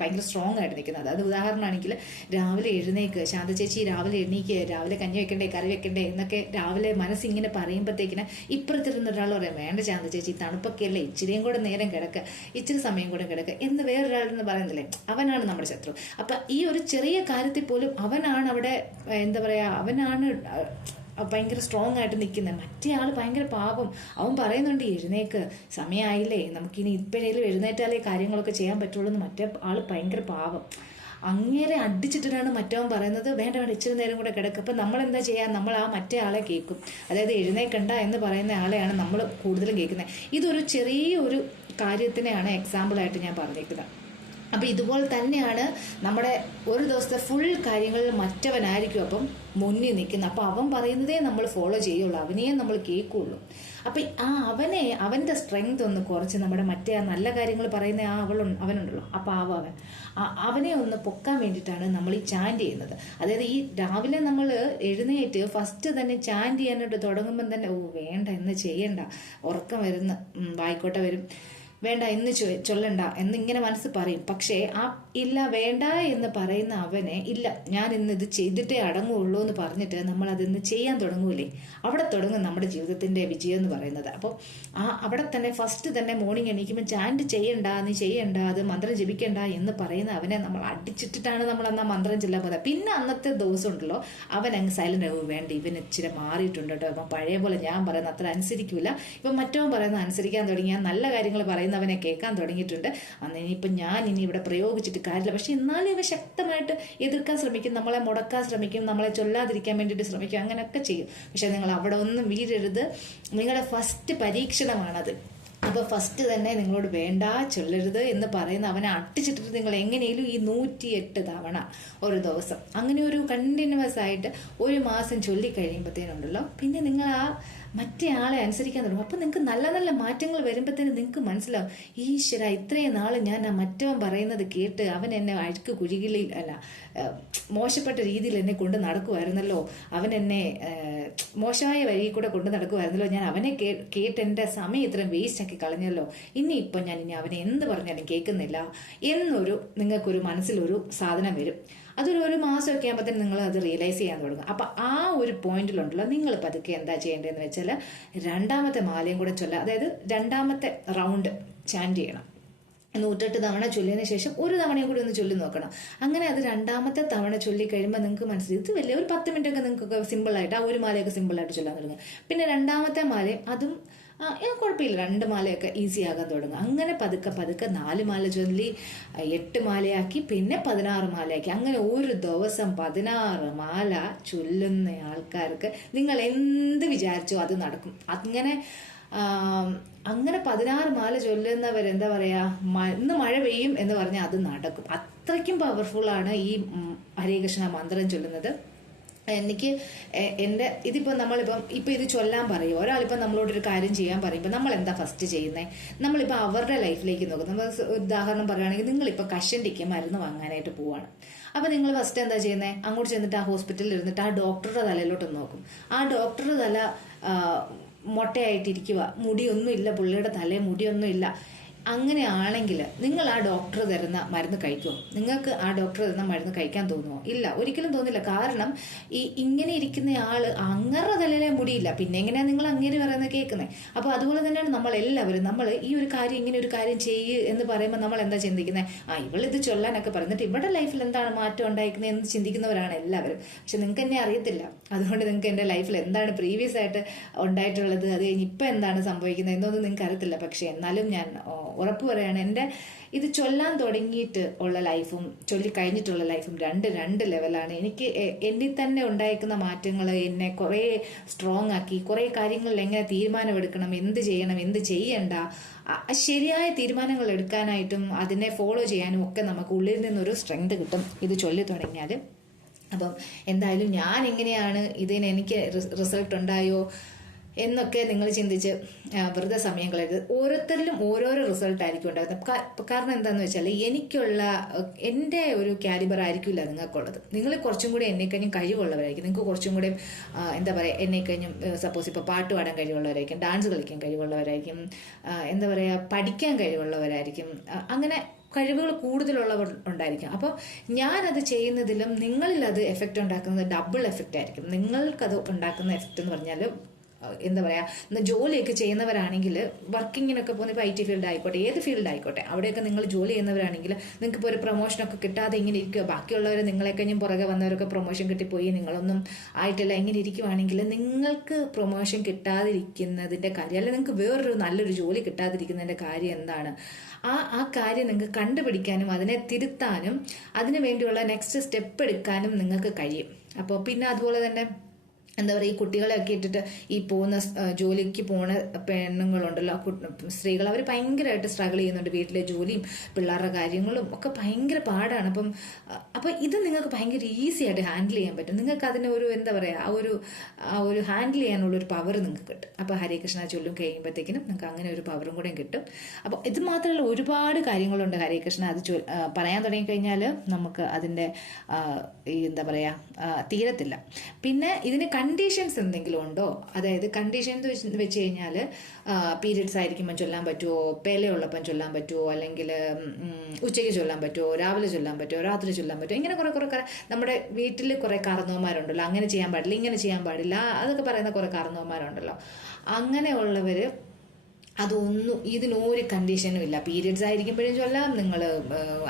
ഭയങ്കര സ്ട്രോങ് ആയിട്ട് നിൽക്കുന്നത്. അത് ഉദാഹരണമാണെങ്കിൽ രാവിലെ എഴുന്നേക്ക്, ശാന്ത ചേച്ചി രാവിലെ എണീക്ക്, രാവിലെ കഞ്ഞി വെക്കണ്ടേ, കറി വെക്കണ്ടേ എന്നൊക്കെ രാവിലെ മനസ്സിങ്ങനെ പറയുമ്പോഴത്തേക്കിന് ഇപ്പുറത്തിരുന്ന ഒരാൾ പറയാം, വേണ്ട ശാന്ത ചേച്ചി തണുപ്പൊക്കെ അല്ലേ, ഇച്ചിരിയും കൂടെ നേരം കിടക്കുക, ഇച്ചിരി സമയം കൂടെ കിടക്കുക എന്ന് വേറൊരാളെന്ന് പറയുന്നില്ലേ, അവനാണ് നമ്മുടെ ശത്രു. അപ്പം ഈ ഒരു ചെറിയ കാര്യത്തിൽ പോലും അവനാണ് അവിടെ അവനാണ് ഭയങ്കര സ്ട്രോങ് ആയിട്ട് നിൽക്കുന്നത്. മറ്റേ ആൾ ഭയങ്കര പാപം. അവൻ പറയുന്നുണ്ട് എഴുന്നേക്ക്, സമയമായില്ലേ, നമുക്കിനി ഇപ്പോഴേലും എഴുന്നേറ്റാലേ കാര്യങ്ങളൊക്കെ ചെയ്യാൻ പറ്റുള്ളൂ എന്ന്. മറ്റേ ആൾ ഭയങ്കര പാപം. അങ്ങേരെ അടിച്ചിട്ടിട്ടാണ് മറ്റവൻ പറയുന്നത് വേണ്ട വേണ്ട ഇച്ചിരി നേരം കൂടെ കിടക്കുക. അപ്പം നമ്മൾ എന്താ ചെയ്യുക, നമ്മൾ ആ മറ്റേ ആളെ കേൾക്കും. അതായത് എഴുന്നേക്കണ്ട എന്ന് പറയുന്ന ആളെയാണ് നമ്മൾ കൂടുതലും കേൾക്കുന്നത്. ഇതൊരു ചെറിയൊരു കാര്യത്തിനെയാണ് എക്സാമ്പിളായിട്ട് ഞാൻ പറഞ്ഞേക്കുന്നത്. അപ്പം ഇതുപോലെ തന്നെയാണ് നമ്മുടെ ഒരു ദിവസത്തെ ഫുൾ കാര്യങ്ങളിൽ മറ്റവനായിരിക്കും അപ്പം മുന്നിൽ നിൽക്കുന്നത്. അപ്പം അവൻ പറയുന്നതേ നമ്മൾ ഫോളോ ചെയ്യുള്ളൂ, അവനെയേ നമ്മൾ കേൾക്കുള്ളൂ. അപ്പം അവൻ്റെ സ്ട്രെങ്ത് ഒന്ന് കുറച്ച് നമ്മുടെ മറ്റേ ആ നല്ല കാര്യങ്ങൾ പറയുന്ന അവനുണ്ടല്ലോ ആ പാവൻ, അവനെ ഒന്ന് പൊക്കാൻ വേണ്ടിയിട്ടാണ് നമ്മൾ ഈ ചാൻഡ് ചെയ്യുന്നത്. അതായത് ഈ രാവിലെ നമ്മൾ എഴുന്നേറ്റ് ഫസ്റ്റ് തന്നെ ചാൻഡ് ചെയ്യാനായിട്ട് തുടങ്ങുമ്പം തന്നെ വേണ്ട ഇന്ന് ചെയ്യണ്ട, ഉറക്കം വരുന്ന വായിക്കോട്ടെ വരും, വേണ്ട ഇന്ന് ചൊല്ലണ്ട എന്നിങ്ങനെ മനസ്സ് പറയും. പക്ഷേ ഇല്ല വേണ്ട എന്ന് പറയുന്ന അവനെ ഇല്ല ഞാൻ ഇന്ന് ഇത് ചെയ്തിട്ടേ അടങ്ങുള്ളൂ എന്ന് പറഞ്ഞിട്ട് നമ്മൾ അതിന്ന് ചെയ്യാൻ തുടങ്ങൂലേ, അവിടെ തുടങ്ങും നമ്മുടെ ജീവിതത്തിന്റെ വിജയം എന്ന് പറയുന്നത്. അപ്പോൾ അവിടെ തന്നെ ഫസ്റ്റ് തന്നെ മോർണിംഗ് എണീക്കുമ്പോൾ ചാൻഡ് ചെയ്യണ്ട, നീ ചെയ്യണ്ട, അത് മന്ത്രം ജപിക്കണ്ട എന്ന് പറയുന്ന അവനെ നമ്മൾ അടിച്ചിട്ടിട്ടാണ് നമ്മൾ അന്ന് ആ മന്ത്രം ചെല്ലാൻ പോകുന്നത്. പിന്നെ അന്നത്തെ ദിവസം ഉണ്ടല്ലോ അവൻ അങ്ങ് സൈലന്റ് ആവും, വേണ്ട ഇവൻ ഇച്ചിരി മാറിയിട്ടുണ്ട് കേട്ടോ, ഇപ്പം പഴയ പോലെ ഞാൻ പറയുന്ന അത്ര അനുസരിക്കൂല, ഇപ്പം മറ്റവൻ പറയുന്നത് അനുസരിക്കാൻ തുടങ്ങിയാൽ നല്ല കാര്യങ്ങൾ പറയുന്നവനെ കേൾക്കാൻ തുടങ്ങിയിട്ടുണ്ട്. അന്ന് ഇനിയിപ്പം ഞാൻ ഇവിടെ പ്രയോഗിച്ചിട്ട് കാര്യമില്ല. പക്ഷെ എന്നാലും ഇവ ശക്തമായിട്ട് എതിർക്കാൻ ശ്രമിക്കും, നമ്മളെ മുടക്കാൻ ശ്രമിക്കും, നമ്മളെ ചൊല്ലാതിരിക്കാൻ വേണ്ടിയിട്ട് ശ്രമിക്കും, അങ്ങനെയൊക്കെ ചെയ്യും. പക്ഷെ നിങ്ങൾ അവിടെ ഒന്നും വീഴരുത്, നിങ്ങളുടെ ഫസ്റ്റ് പരീക്ഷണമാണത്. അപ്പോൾ ഫസ്റ്റ് തന്നെ നിങ്ങളോട് വേണ്ട ചൊല്ലരുത് എന്ന് പറയുന്ന അവനെ അട്ടിച്ചിട്ടിട്ട് നിങ്ങൾ എങ്ങനെയും ഈ 108 തവണ ഒരു ദിവസം അങ്ങനെ ഒരു കണ്ടിന്യൂസ് ആയിട്ട് ഒരു മാസം ചൊല്ലിക്കഴിയുമ്പോഴത്തേനുണ്ടല്ലോ പിന്നെ നിങ്ങൾ ആ മറ്റേ ആളെ അനുസരിക്കാൻ തുടങ്ങും. അപ്പം നിങ്ങൾക്ക് നല്ല നല്ല മാറ്റങ്ങൾ വരുമ്പോഴത്തേനും നിങ്ങൾക്ക് മനസ്സിലാവും, ഈശ്വര ഇത്രയും നാൾ ഞാൻ ആ മറ്റവൻ പറയുന്നത് കേട്ട് അവൻ എന്നെ അഴുക്ക് കുഴികളിൽ അല്ല മോശപ്പെട്ട രീതിയിൽ എന്നെ കൊണ്ട് നടക്കുമായിരുന്നല്ലോ, അവൻ എന്നെ മോശമായ വഴിയിൽ കൂടെ കൊണ്ട് നടക്കുമായിരുന്നല്ലോ, ഞാൻ അവനെ കേട്ട് എൻ്റെ സമയം ഇത്രയും വേസ്റ്റ് ആക്കി കളഞ്ഞല്ലോ, ഇനിയിപ്പം ഞാൻ അവനെ എന്ത് പറഞ്ഞാലും കേൾക്കുന്നില്ല എന്നൊരു നിങ്ങൾക്കൊരു മനസ്സിലൊരു സാധനം വരും. അതൊരു മാസമൊക്കെ ആകുമ്പോഴത്തേന് നിങ്ങൾ അത് റിയലൈസ് ചെയ്യാൻ തുടങ്ങും. അപ്പം ആ ഒരു പോയിന്റിലുണ്ടല്ലോ നിങ്ങൾ പതുക്കെ എന്താ ചെയ്യേണ്ടതെന്ന് വെച്ചാൽ രണ്ടാമത്തെ മാലയും കൂടെ ചൊല്ല, അതായത് രണ്ടാമത്തെ റൗണ്ട് ചാൻഡ് ചെയ്യണം. 108 തവണ ചൊല്ലിയതിന് ശേഷം ഒരു തവണയും കൂടി ഒന്ന് ചൊല്ലി നോക്കണം. അങ്ങനെ അത് രണ്ടാമത്തെ തവണ ചൊല്ലി കഴിയുമ്പോൾ നിങ്ങൾക്ക് മനസ്സിലായി ഇത് വലിയ ഒരു 10 മിനിറ്റൊക്കെ നിങ്ങൾക്കൊക്കെ സിമ്പിളായിട്ട് ആ ഒരു മാലയൊക്കെ സിമ്പിളായിട്ട് ചൊല്ലാൻ തുടങ്ങും. പിന്നെ രണ്ടാമത്തെ മാലയും അതും കുഴപ്പമില്ല, 2 മാലയൊക്കെ ഈസി ആകാൻ തുടങ്ങും. അങ്ങനെ പതുക്കെ 4 മാല ചൊല്ലി 8 മാലയാക്കി പിന്നെ 16 മാലയാക്കി. അങ്ങനെ ഒരു ദിവസം 16 മാല ചൊല്ലുന്ന ആൾക്കാർക്ക് നിങ്ങൾ എന്ത് വിചാരിച്ചോ അത് നടക്കും. അങ്ങനെ 16 മാല ചൊല്ലുന്നവരെന്താ പറയാ, ഇന്ന് മഴ പെയ്യും എന്ന് പറഞ്ഞാൽ അത് നടക്കും. അത്രയ്ക്കും പവർഫുള്ളാണ് ഈ ഹരേ കൃഷ്ണ മന്ത്രം ചൊല്ലുന്നത്. എനിക്ക് ഇതിപ്പോൾ നമ്മളിപ്പം ഇത് ചൊല്ലാൻ പറയും, ഒരാളിപ്പം നമ്മളോടൊരു കാര്യം ചെയ്യാൻ പറയുമ്പോൾ നമ്മൾ എന്താ ഫസ്റ്റ് ചെയ്യുന്നത്, നമ്മളിപ്പോൾ അവരുടെ ലൈഫിലേക്ക് നോക്കും. നമ്മൾ ഉദാഹരണം പറയുകയാണെങ്കിൽ നിങ്ങളിപ്പോൾ കഷണ്ടിക്ക് മരുന്ന് വാങ്ങാനായിട്ട് പോവാണ്. അപ്പോൾ നിങ്ങൾ ഫസ്റ്റ് എന്താ ചെയ്യുന്നത്, അങ്ങോട്ട് ചെന്നിട്ട് ആ ഹോസ്പിറ്റലിൽ ഇരുന്നിട്ട് ആ ഡോക്ടറുടെ തലയിലോട്ട് നോക്കും. ആ ഡോക്ടറുടെ തല മൊട്ടയായിട്ടിരിക്കുക, മുടിയൊന്നുമില്ല, പുള്ളിയുടെ തലയിൽ മുടിയൊന്നുമില്ല. അങ്ങനെയാണെങ്കിൽ നിങ്ങൾ ആ ഡോക്ടർ തരുന്ന മരുന്ന് കഴിക്കുമോ? നിങ്ങൾക്ക് ആ ഡോക്ടർ തരുന്ന മരുന്ന് കഴിക്കാൻ തോന്നുമോ? ഇല്ല, ഒരിക്കലും തോന്നില്ല. കാരണം ഇങ്ങനെ ഇരിക്കുന്ന ആള് അങ്ങരുടെ തലയിലെ മുടിയില്ല, പിന്നെ എങ്ങനെയാണ് നിങ്ങൾ അങ്ങനെ പറയുന്നത് കേൾക്കുന്നത്? അപ്പോൾ അതുപോലെ തന്നെയാണ് നമ്മളെല്ലാവരും. നമ്മൾ ഈ ഒരു കാര്യം ഇങ്ങനെ ഒരു കാര്യം ചെയ്യുക എന്ന് പറയുമ്പോൾ നമ്മൾ എന്താ ചിന്തിക്കുന്നത്, ഇവളിത് ചൊല്ലാനൊക്കെ പറഞ്ഞിട്ട് ഇവിടെ ലൈഫിൽ എന്താണ് മാറ്റം ഉണ്ടായിരിക്കുന്നത് എന്ന് ചിന്തിക്കുന്നവരാണ് എല്ലാവരും. പക്ഷെ നിങ്ങൾക്ക് എന്നെ അറിയത്തില്ല. അതുകൊണ്ട് നിങ്ങൾക്ക് എൻ്റെ ലൈഫിൽ എന്താണ് പ്രീവിയസ് ആയിട്ട് ഉണ്ടായിട്ടുള്ളത്, അത് കഴിഞ്ഞ് ഇപ്പം എന്താണ് സംഭവിക്കുന്നത് എന്നൊന്നും നിങ്ങൾക്ക് അറിയത്തില്ല. പക്ഷെ എന്നാലും ഞാൻ ഉറപ്പ് പറയാണ്, എൻ്റെ ഇത് ചൊല്ലാൻ തുടങ്ങിയിട്ട് ഉള്ള ലൈഫും ചൊല്ലിക്കഴിഞ്ഞിട്ടുള്ള ലൈഫും രണ്ട് ലെവലാണ്. എനിക്ക് എന്നിൽ തന്നെ ഉണ്ടായിരിക്കുന്ന മാറ്റങ്ങൾ എന്നെ കുറേ സ്ട്രോങ് ആക്കി. കുറേ കാര്യങ്ങളിൽ എങ്ങനെ തീരുമാനമെടുക്കണം, എന്ത് ചെയ്യണം, എന്ത് ചെയ്യണ്ട, ശരിയായ തീരുമാനങ്ങൾ എടുക്കാനായിട്ടും അതിനെ ഫോളോ ചെയ്യാനും ഒക്കെ നമുക്ക് ഉള്ളിൽ നിന്നൊരു സ്ട്രെങ്ത് കിട്ടും ഇത് ചൊല്ലി തുടങ്ങിയാൽ. അപ്പം എന്തായാലും ഞാൻ എങ്ങനെയാണ് ഇതിന് എനിക്ക് റിസൾട്ട് ഉണ്ടായോ എന്നൊക്കെ നിങ്ങൾ ചിന്തിച്ച് വെറുതെ സമയം കളയരുത്. ഓരോരുത്തരിലും ഓരോരോ റിസൾട്ടായിരിക്കും ഉണ്ടാകുന്നത്. കാരണം എന്താണെന്ന് വെച്ചാൽ എൻ്റെ ഒരു കാലിബർ ആയിരിക്കില്ല നിങ്ങൾക്കുള്ളത്. നിങ്ങൾ കുറച്ചും കൂടി എന്നെക്കഴിഞ്ഞും കഴിവുള്ളവരായിരിക്കും. നിങ്ങൾക്ക് കുറച്ചും കൂടി എന്താ പറയുക, എന്നെക്കഴിഞ്ഞും സപ്പോസ് ഇപ്പോൾ പാട്ട് പാടാൻ കഴിവുള്ളവരായിരിക്കും, ഡാൻസ് കളിക്കാൻ കഴിവുള്ളവരായിരിക്കും, എന്താ പറയുക പഠിക്കാൻ കഴിവുള്ളവരായിരിക്കും. അങ്ങനെ കഴിവുകൾ കൂടുതലുള്ളവർ ഉണ്ടായിരിക്കും. അപ്പോൾ ഞാനത് ചെയ്യുന്നതിലും നിങ്ങളിൽ അത് എഫക്റ്റ് ഉണ്ടാക്കുന്നത് ഡബിൾ എഫക്റ്റ് ആയിരിക്കും. നിങ്ങൾക്കത് ഉണ്ടാക്കുന്ന എഫക്റ്റ് എന്ന് പറഞ്ഞാൽ എന്താ പറയുക, ജോലിയൊക്കെ ചെയ്യുന്നവരാണെങ്കിൽ, വർക്കിങ്ങിനൊക്കെ പോകുന്ന ഇപ്പോൾ IT ഫീൽഡ് ആയിക്കോട്ടെ, ഏത് ഫീൽഡ് ആയിക്കോട്ടെ, അവിടെയൊക്കെ നിങ്ങൾ ജോലി ചെയ്യുന്നവരാണെങ്കിൽ നിങ്ങൾക്ക് ഇപ്പോൾ ഒരു പ്രൊമോഷനൊക്കെ കിട്ടാതെ ഇങ്ങനെ ഇരിക്കുക, ബാക്കിയുള്ളവർ നിങ്ങളെ കഴിഞ്ഞും പുറകെ വന്നവരൊക്കെ പ്രൊമോഷൻ കിട്ടിപ്പോയി, നിങ്ങളൊന്നും ആയിട്ടില്ല, ഇങ്ങനെ ഇരിക്കുവാണെങ്കിൽ നിങ്ങൾക്ക് പ്രൊമോഷൻ കിട്ടാതിരിക്കുന്നതിൻ്റെ കാര്യം, അല്ലെങ്കിൽ നിങ്ങൾക്ക് വേറൊരു നല്ലൊരു ജോലി കിട്ടാതിരിക്കുന്നതിൻ്റെ കാര്യം എന്താണ്, ആ കാര്യം നിങ്ങൾക്ക് കണ്ടുപിടിക്കാനും അതിനെ തിരുത്താനും അതിനു വേണ്ടിയുള്ള നെക്സ്റ്റ് സ്റ്റെപ്പ് എടുക്കാനും നിങ്ങൾക്ക് കഴിയും. അപ്പോൾ പിന്നെ അതുപോലെ തന്നെ എന്താ പറയുക, ഈ കുട്ടികളെയൊക്കെ ഇട്ടിട്ട് ഈ പോകുന്ന ജോലിക്ക് പോണ പെണ്ണുങ്ങളുണ്ടല്ലോ, സ്ത്രീകൾ, അവർ ഭയങ്കരമായിട്ട് സ്ട്രഗിൾ ചെയ്യുന്നുണ്ട്. വീട്ടിലെ ജോലിയും പിള്ളേരുടെ കാര്യങ്ങളും ഒക്കെ ഭയങ്കര പാടാണ്. അപ്പം ഇത് നിങ്ങൾക്ക് ഭയങ്കര ഈസി ആയിട്ട് ഹാൻഡിൽ ചെയ്യാൻ പറ്റും. നിങ്ങൾക്ക് അതിന് ഒരു എന്താ പറയുക, ആ ഒരു ഹാൻഡിൽ ചെയ്യാനുള്ളൊരു പവർ നിങ്ങൾക്ക് കിട്ടും. അപ്പോൾ ഹരേ കൃഷ്ണ ചൊല്ലും കഴിയുമ്പോഴത്തേക്കിനും നിങ്ങൾക്ക് അങ്ങനെ ഒരു പവറും കൂടെ കിട്ടും. അപ്പോൾ ഇത് മാത്രമല്ല, ഒരുപാട് കാര്യങ്ങളുണ്ട് ഹരേ കൃഷ്ണ. അത് പറയാൻ തുടങ്ങിക്കഴിഞ്ഞാൽ നമുക്ക് അതിൻ്റെ എന്താ പറയുക തീരത്തില്ല. പിന്നെ ഇതിന് കണ്ടീഷൻസ് എന്തെങ്കിലും ഉണ്ടോ? അതായത് കണ്ടീഷൻസ് വെച്ച് കഴിഞ്ഞാൽ പീരിയഡ്സ് ആയിരിക്കുമ്പോൾ ചൊല്ലാൻ പറ്റുമോ, പേലയുള്ളപ്പം ചൊല്ലാൻ പറ്റുമോ, അല്ലെങ്കിൽ ഉച്ചയ്ക്ക് ചൊല്ലാൻ പറ്റുമോ, രാവിലെ ചൊല്ലാൻ പറ്റുമോ, രാത്രി ചൊല്ലാൻ പറ്റുമോ, ഇങ്ങനെ കുറേ നമ്മുടെ വീട്ടിൽ കുറേ കാരണവന്മാരുണ്ടല്ലോ, അങ്ങനെ ചെയ്യാൻ പാടില്ല, ഇങ്ങനെ ചെയ്യാൻ പാടില്ല, അതൊക്കെ പറയുന്ന കുറേ കാരണവന്മാരുണ്ടല്ലോ. അങ്ങനെയുള്ളവർ അതൊന്നും, ഇതിനൊരു കണ്ടീഷനും ഇല്ല. പീരിയഡ്സ് ആയിരിക്കുമ്പോഴും ചൊല്ലാം, നിങ്ങൾ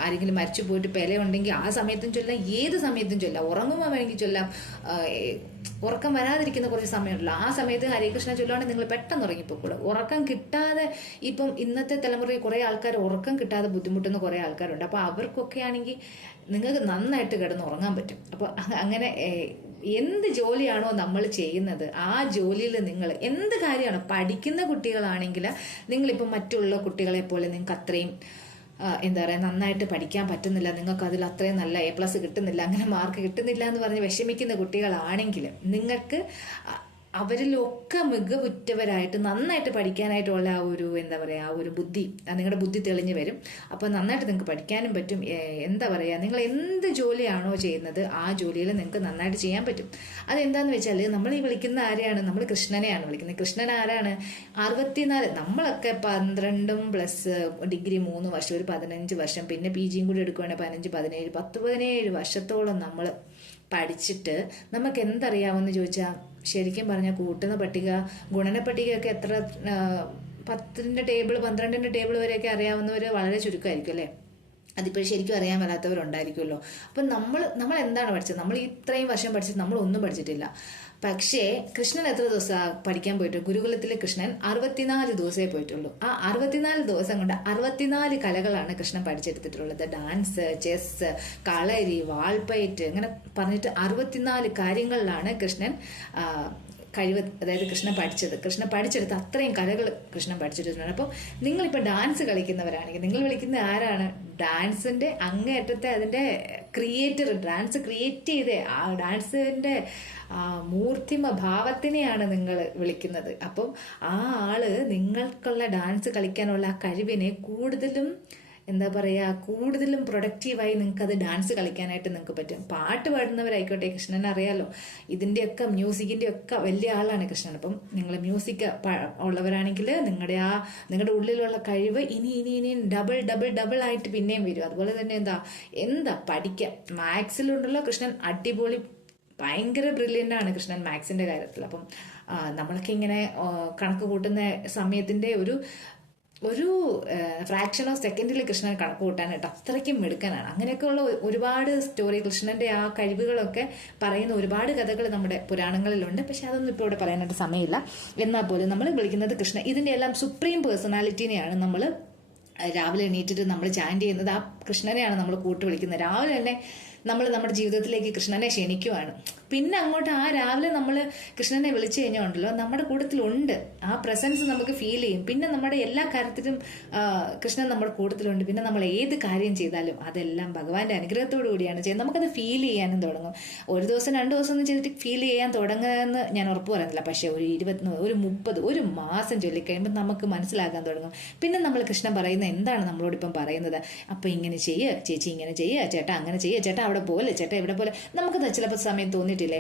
ആരെങ്കിലും മരിച്ചു പോയിട്ട് പെലയുണ്ടെങ്കിൽ ആ സമയത്തും ചൊല്ലാം, ഏത് സമയത്തും ചൊല്ലാം, ഉറങ്ങുമ്പോൾ വേണമെങ്കിൽ ചൊല്ലാം. ഉറക്കം വരാതിരിക്കുന്ന കുറച്ച് സമയമുണ്ടല്ലോ, ആ സമയത്ത് ഹരേ കൃഷ്ണ ചൊല്ലുവാണെങ്കിൽ നിങ്ങൾ പെട്ടെന്ന് ഉറങ്ങിപ്പോക്കൂടും. ഉറക്കം കിട്ടാതെ ഇപ്പം ഇന്നത്തെ തലമുറയിൽ കുറേ ആൾക്കാർ ഉറക്കം കിട്ടാതെ ബുദ്ധിമുട്ടുന്ന കുറേ ആൾക്കാരുണ്ട്. അപ്പോൾ അവർക്കൊക്കെ ആണെങ്കിൽ നിങ്ങൾക്ക് നന്നായിട്ട് കിടന്ന് ഉറങ്ങാൻ പറ്റും. അപ്പോൾ അങ്ങനെ എന്ത് ജോലിയാണോ നമ്മൾ ചെയ്യുന്നത് ആ ജോലിയിൽ നിങ്ങൾ എന്ത് കാര്യമാണോ, പഠിക്കുന്ന കുട്ടികളാണെങ്കിൽ നിങ്ങളിപ്പോൾ മറ്റുള്ള കുട്ടികളെ പോലെ നിങ്ങൾക്ക് അത്രയും എന്താ പറയുക നന്നായിട്ട് പഠിക്കാൻ പറ്റുന്നില്ല, നിങ്ങൾക്ക് അതിൽ അത്രയും നല്ല A+ കിട്ടുന്നില്ല, അങ്ങനെ മാർക്ക് കിട്ടുന്നില്ല എന്ന് പറഞ്ഞ് വിഷമിക്കുന്ന കുട്ടികളാണെങ്കിൽ നിങ്ങൾക്ക് അവരിലൊക്കെ മികവുറ്റവരായിട്ട് നന്നായിട്ട് പഠിക്കാനായിട്ടുള്ള ആ ഒരു എന്താ പറയുക, ആ ഒരു ബുദ്ധി, നിങ്ങളുടെ ബുദ്ധി തെളിഞ്ഞു വരും. അപ്പോൾ നന്നായിട്ട് നിങ്ങൾക്ക് പഠിക്കാനും പറ്റും. എന്താ പറയുക, നിങ്ങൾ എന്ത് ജോലിയാണോ ചെയ്യുന്നത് ആ ജോലിയിൽ നിങ്ങൾക്ക് നന്നായിട്ട് ചെയ്യാൻ പറ്റും. അതെന്താന്ന് വെച്ചാൽ, നമ്മൾ ഈ വിളിക്കുന്ന ആരെയാണ്, നമ്മൾ കൃഷ്ണനെയാണ് വിളിക്കുന്നത്. കൃഷ്ണൻ ആരാണ്? 64, നമ്മളൊക്കെ 12+ ഡിഗ്രി 3 വർഷം, ഒരു 15 വർഷം, പിന്നെ PGയും കൂടി എടുക്കുകയാണെങ്കിൽ 15, 17, 17 വർഷത്തോളം നമ്മൾ പഠിച്ചിട്ട് നമുക്ക് എന്തറിയാമെന്ന് ചോദിച്ചാൽ, ശരിക്കും പറഞ്ഞാൽ കൂട്ടുന്ന പട്ടിക, ഗുണന പട്ടികയൊക്കെ എത്ര 10ന്റെ ടേബിൾ 12ന്റെ ടേബിൾ വരെയൊക്കെ അറിയാവുന്നവർ വളരെ ചുരുക്കമായിരിക്കും അല്ലേ. അതിപ്പോൾ ശരിക്കും അറിയാൻ മേലാത്തവരുണ്ടായിരിക്കുമല്ലോ. അപ്പം നമ്മൾ എന്താണ് പഠിച്ചത്? നമ്മൾ ഇത്രയും വർഷം പഠിച്ചത് നമ്മളൊന്നും പഠിച്ചിട്ടില്ല. പക്ഷേ കൃഷ്ണൻ എത്ര ദിവസം പഠിക്കാൻ പോയിട്ടു? ഗുരുകുലത്തിലെ കൃഷ്ണൻ 64 ദിവസമേ പോയിട്ടുള്ളൂ. ആ 64 ദിവസം കൊണ്ട് 64 കലകളാണ് കൃഷ്ണൻ പഠിച്ചെടുത്തിട്ടുള്ളത്. ഡാൻസ്, ചെസ്, കളരി, വാൾപ്പയറ്റ്, അങ്ങനെ പറഞ്ഞിട്ട് 64 കാര്യങ്ങളിലാണ് കൃഷ്ണൻ അതായത് കൃഷ്ണൻ പഠിച്ചെടുത്ത് അത്രയും കലകൾ കൃഷ്ണൻ പഠിച്ചെടുത്തിട്ടുണ്ട്. അപ്പോൾ നിങ്ങളിപ്പോൾ ഡാൻസ് കളിക്കുന്നവരാണെങ്കിൽ നിങ്ങൾ വിളിക്കുന്ന ആരാണ്? ഡാൻസിൻ്റെ അങ്ങേയറ്റത്തെ അതിൻ്റെ ക്രിയേറ്റർ, ഡാൻസ് ക്രിയേറ്റ് ചെയ്തേ ആ ഡാൻസിൻ്റെ മൂർത്തിമ ഭാവത്തിനെയാണ് നിങ്ങൾ വിളിക്കുന്നത്. അപ്പം ആ ആള് നിങ്ങൾക്കുള്ള ഡാൻസ് കളിക്കാനുള്ള ആ കഴിവിനെ കൂടുതലും എന്താ പറയുക, കൂടുതലും പ്രൊഡക്റ്റീവായി നിങ്ങൾക്കത് ഡാൻസ് കളിക്കാനായിട്ട് നിങ്ങൾക്ക് പറ്റും. പാട്ട് പാടുന്നവരായിക്കോട്ടെ, കൃഷ്ണൻ അറിയാലോ, ഇതിൻ്റെയൊക്കെ മ്യൂസിക്കിൻ്റെ ഒക്കെ വലിയ ആളാണ് കൃഷ്ണൻ. അപ്പം നിങ്ങൾ മ്യൂസിക് ഉള്ളവരാണെങ്കിൽ നിങ്ങളുടെ ഉള്ളിലുള്ള കഴിവ് ഇനി ഡബിൾ ആയിട്ട് പിന്നെയും വരും. അതുപോലെ തന്നെ എന്താ പഠിക്കുക, മാത്സിലുണ്ടല്ലോ കൃഷ്ണൻ അടിപൊളി, ഭയങ്കര ബ്രില്യൻ്റ് ആണ് കൃഷ്ണൻ മാത്സിൻ്റെ കാര്യത്തിൽ. അപ്പം നമ്മളൊക്കെ ഇങ്ങനെ കണക്ക് കൂട്ടുന്ന സമയത്തിൻ്റെ ഒരു ഫ്രാക്ഷൻ ഓഫ് സെക്കൻഡിൽ കൃഷ്ണൻ കണക്ക് കൂട്ടാനായിട്ട് അത്രയ്ക്കും മിടുക്കനാണ്. അങ്ങനെയൊക്കെയുള്ള ഒരുപാട് സ്റ്റോറി, കൃഷ്ണൻ്റെ ആ കഴിവുകളൊക്കെ പറയുന്ന ഒരുപാട് കഥകൾ നമ്മുടെ പുരാണങ്ങളിലുണ്ട്. പക്ഷെ അതൊന്നും ഇപ്പോൾ ഇവിടെ പറയാനായിട്ട് സമയമില്ല. എന്നാൽ പോലും നമ്മൾ വിളിക്കുന്നത് കൃഷ്ണൻ. ഇതിൻ്റെ എല്ലാം സുപ്രീം പേഴ്സണാലിറ്റീനെയാണ് നമ്മൾ രാവിലെ എണീറ്റിട്ട് നമ്മൾ ചാൻറ്റ് ചെയ്യുന്നത്. ആ കൃഷ്ണനെയാണ് നമ്മൾ കൂട്ട് വിളിക്കുന്നത്. രാവിലെ തന്നെ നമ്മൾ നമ്മുടെ ജീവിതത്തിലേക്ക് കൃഷ്ണനെ ക്ഷണിക്കുവാണ്. പിന്നെ അങ്ങോട്ട് ആ രാവിലെ നമ്മൾ കൃഷ്ണനെ വിളിച്ചു കഴിഞ്ഞുണ്ടല്ലോ, നമ്മുടെ കൂട്ടത്തിലുണ്ട്, ആ പ്രസൻസ് നമുക്ക് ഫീൽ ചെയ്യും. പിന്നെ നമ്മുടെ എല്ലാ കാര്യത്തിലും കൃഷ്ണൻ നമ്മുടെ കൂട്ടത്തിലുണ്ട്. പിന്നെ നമ്മൾ ഏത് കാര്യം ചെയ്താലും അതെല്ലാം ഭഗവാന്റെ അനുഗ്രഹത്തോടു കൂടിയാണ് ചെയ്യുന്നത്. നമുക്കത് ഫീൽ ചെയ്യാനും തുടങ്ങും. ഒരു ദിവസം 2 ദിവസം ഒന്നും ചെയ്തിട്ട് ഫീൽ ചെയ്യാൻ തുടങ്ങുന്നതെന്ന് ഞാൻ ഉറപ്പ് പറയുന്നില്ല. പക്ഷേ ഒരു 20, ഒരു 30, ഒരു മാസം ചൊല്ലിക്കഴിയുമ്പോൾ നമുക്ക് മനസ്സിലാക്കാൻ തുടങ്ങും. പിന്നെ നമ്മൾ കൃഷ്ണൻ പറയുന്നത് എന്താണ് നമ്മളോടിപ്പം പറയുന്നത്? അപ്പം ഇങ്ങനെ ചെയ്യുക ചേച്ചി, ഇങ്ങനെ ചെയ്യുക ചേട്ടാ, അങ്ങനെ ചെയ്യുക ചേട്ടാ, അവിടെ പോലെ ചേട്ടാ, ഇവിടെ പോലെ. നമുക്ക് ചിലപ്പോൾ സമയം തോന്നിയിട്ടില്ലേ,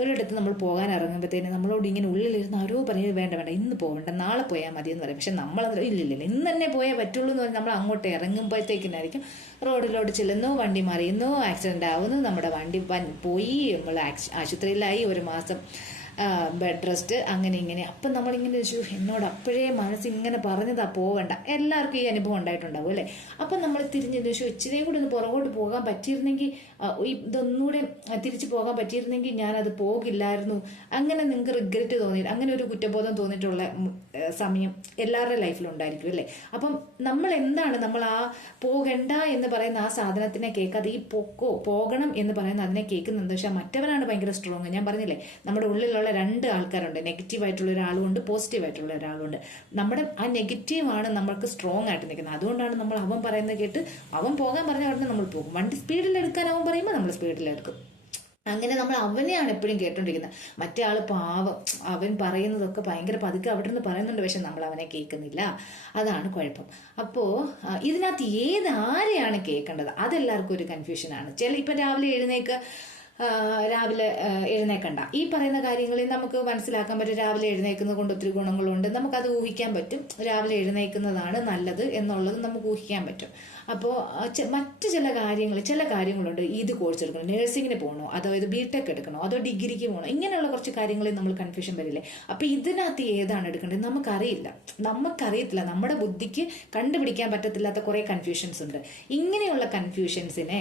ഒരിടത്ത് നമ്മൾ പോകാൻ ഇറങ്ങുമ്പോഴത്തേന് നമ്മളോട് ഇങ്ങനെ ഉള്ളിലിരുന്ന് ആരോ പറയുന്നത് വേണ്ട ഇന്ന് പോകണ്ട, നാളെ പോയാൽ മതി എന്ന് പറയും. പക്ഷെ നമ്മളത് ഇല്ലില്ല, ഇന്ന് തന്നെ പോയാൽ പറ്റുള്ളൂ എന്ന് പറഞ്ഞാൽ നമ്മൾ അങ്ങോട്ട് ഇറങ്ങുമ്പോഴത്തേക്കിനായിരിക്കും റോഡിലോട്ട് ചെല്ലുന്നു, വണ്ടി മറിയുന്നു, ആക്സിഡൻ്റ് ആവുന്നു, നമ്മുടെ വണ്ടി പോയി, നമ്മൾ ആശുപത്രിയിലായി, 1 മാസം ബെഡ് റെസ്റ്റ്, അങ്ങനെ ഇങ്ങനെ. അപ്പം നമ്മളിങ്ങനെ വെച്ചു, എന്നോട് അപ്പോഴേ മനസ്സിങ്ങനെ പറഞ്ഞതാ പോകണ്ട. എല്ലാവർക്കും ഈ അനുഭവം ഉണ്ടായിട്ടുണ്ടാവും അല്ലേ? അപ്പം നമ്മൾ തിരിഞ്ഞു വെച്ചു, ഇച്ചിരിയും കൂടി ഒന്ന് പുറകോട്ട് പോകാൻ പറ്റിയിരുന്നെങ്കിൽ, ഇതൊന്നുകൂടെ തിരിച്ചു പോകാൻ പറ്റിയിരുന്നെങ്കിൽ ഞാനത് പോകില്ലായിരുന്നു. അങ്ങനെ നിങ്ങൾക്ക് റിഗ്രറ്റ് തോന്നി, അങ്ങനെ ഒരു കുറ്റബോധം തോന്നിയിട്ടുള്ള സമയം എല്ലാവരുടെ ലൈഫിലുണ്ടായിരിക്കും അല്ലേ? അപ്പം നമ്മൾ എന്താണ്, നമ്മൾ ആ പോകണ്ട എന്ന് പറയുന്ന ആ സാധനത്തിനെ കേൾക്കാതെ ഈ പോകണം എന്ന് പറയുന്ന അതിനെ കേൾക്കുന്നത് പക്ഷേ മറ്റവനാണ് ഭയങ്കര സ്ട്രോങ്. ഞാൻ പറഞ്ഞില്ലേ, നമ്മുടെ ഉള്ളിലുള്ള രണ്ട് ആൾക്കാരുണ്ട്, നെഗറ്റീവായിട്ടുള്ള ഒരാളുമുണ്ട്, പോസിറ്റീവായിട്ടുള്ള ഒരാളുമുണ്ട്. നമ്മുടെ ആ നെഗറ്റീവാണ് നമ്മൾക്ക് സ്ട്രോങ് ആയിട്ട് നിൽക്കുന്നത്. അതുകൊണ്ടാണ് നമ്മൾ അവൻ പറയുന്നത് കേട്ട് അവൻ പോകാൻ പറഞ്ഞ ഉടനെ നമ്മൾ പോകും. വണ്ടി സ്പീഡിലെടുക്കാൻ അവൻ പറയുമ്പോൾ നമ്മൾ സ്പീഡിലെടുക്കും. അങ്ങനെ നമ്മൾ അവനെയാണ് എപ്പോഴും കേട്ടോണ്ടിരിക്കുന്നത്. മറ്റേ ആൾ പാവം, അവൻ പറയുന്നതൊക്കെ ഭയങ്കര പതുക്കെ അവിടെ നിന്ന് പറയുന്നുണ്ട്, പക്ഷെ നമ്മൾ അവനെ കേൾക്കുന്നില്ല. അതാണ് കുഴപ്പം. അപ്പോൾ ഇതിനകത്ത് ആരെയാണ് കേൾക്കേണ്ടത്, അതെല്ലാവർക്കും ഒരു കൺഫ്യൂഷനാണ്. ഇപ്പം രാവിലെ എഴുന്നേക്കണ്ട, ഈ പറയുന്ന കാര്യങ്ങളിൽ നമുക്ക് മനസ്സിലാക്കാൻ പറ്റും. രാവിലെ എഴുന്നേക്കുന്നത് കൊണ്ട് ഒത്തിരി ഗുണങ്ങളുണ്ട്, നമുക്കത് ഊഹിക്കാൻ പറ്റും. രാവിലെ എഴുന്നേക്കുന്നതാണ് നല്ലത് എന്നുള്ളത് നമുക്ക് ഊഹിക്കാൻ പറ്റും. അപ്പോൾ മറ്റു ചില കാര്യങ്ങളുണ്ട്. ഇത് കോഴ്സ് എടുക്കണോ, നഴ്സിങ്ങിന് പോകണോ, അതായത് ബിടെക് എടുക്കണോ, അതോ ഡിഗ്രിക്ക് പോകണോ, ഇങ്ങനെയുള്ള കുറച്ച് കാര്യങ്ങളിൽ നമ്മൾ കൺഫ്യൂഷൻ വരില്ലേ? അപ്പോൾ ഇതിനകത്ത് ഏതാണ് എടുക്കേണ്ടത് നമുക്കറിയത്തില്ല. നമ്മുടെ ബുദ്ധിക്ക് കണ്ടുപിടിക്കാൻ പറ്റത്തില്ലാത്ത കുറേ കൺഫ്യൂഷൻസ് ഉണ്ട്. ഇങ്ങനെയുള്ള കൺഫ്യൂഷൻസിനെ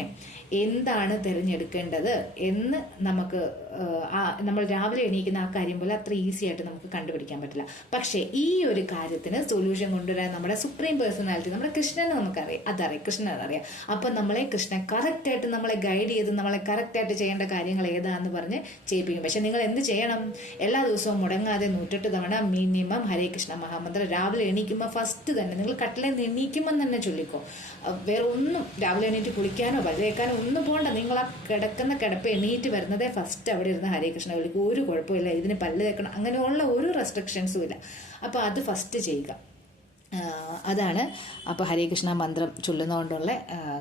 എന്താണ് തിരഞ്ഞെടുക്കേണ്ടത് എന്ന് നമ്മൾ രാവിലെ എണീക്കുന്ന ആ കാര്യം പോലെ അത്ര ഈസി ആയിട്ട് നമുക്ക് കണ്ടുപിടിക്കാൻ പറ്റില്ല. പക്ഷേ ഈ ഒരു കാര്യത്തിന് സൊല്യൂഷൻ കൊണ്ടുവരാൻ നമ്മുടെ സുപ്രീം പേഴ്സണാലിറ്റി, നമ്മുടെ കൃഷ്ണനെ നമുക്കറിയാം, കൃഷ്ണനറിയാം. അപ്പം കൃഷ്ണൻ കറക്റ്റായിട്ട് നമ്മളെ ഗൈഡ് ചെയ്ത് നമ്മളെ കറക്റ്റായിട്ട് ചെയ്യേണ്ട കാര്യങ്ങൾ ഏതാന്ന് പറഞ്ഞ് ചെയ്യിപ്പിക്കും. പക്ഷെ നിങ്ങൾ എന്ത് ചെയ്യണം? എല്ലാ ദിവസവും മുടങ്ങാതെ 108 തവണ മിനിമം ഹരേ കൃഷ്ണ മഹാമന്ത്രം രാവിലെ എണീക്കുമ്പോൾ ഫസ്റ്റ് തന്നെ നിങ്ങൾ കട്ടിലിൽ നിന്ന് എണീക്കുമ്പോൾ തന്നെ ചൊല്ലിക്കോ. വേറെ ഒന്നും രാവിലെ എണീറ്റ് കുളിക്കാനോ പല്ലേക്കാനോ ഒന്നും പോകണ്ട. നിങ്ങൾ ആ കിടക്കുന്ന കിടപ്പ് എണീറ്റ് വരുന്നതേ ഫസ്റ്റ് അവിടെ ഇരുന്ന് ഹരേ കൃഷ്ണ വിളിക്കും. ഒരു കുഴപ്പമില്ല, ഇതിന് പല്ല് തേക്കണം അങ്ങനെയുള്ള ഒരു റെസ്ട്രിക്ഷൻസും ഇല്ല. അപ്പോൾ അത് ഫസ്റ്റ് ചെയ്യുക. അതാണ് അപ്പോൾ ഹരേ കൃഷ്ണ മന്ത്രം ചൊല്ലുന്നതുകൊണ്ടുള്ള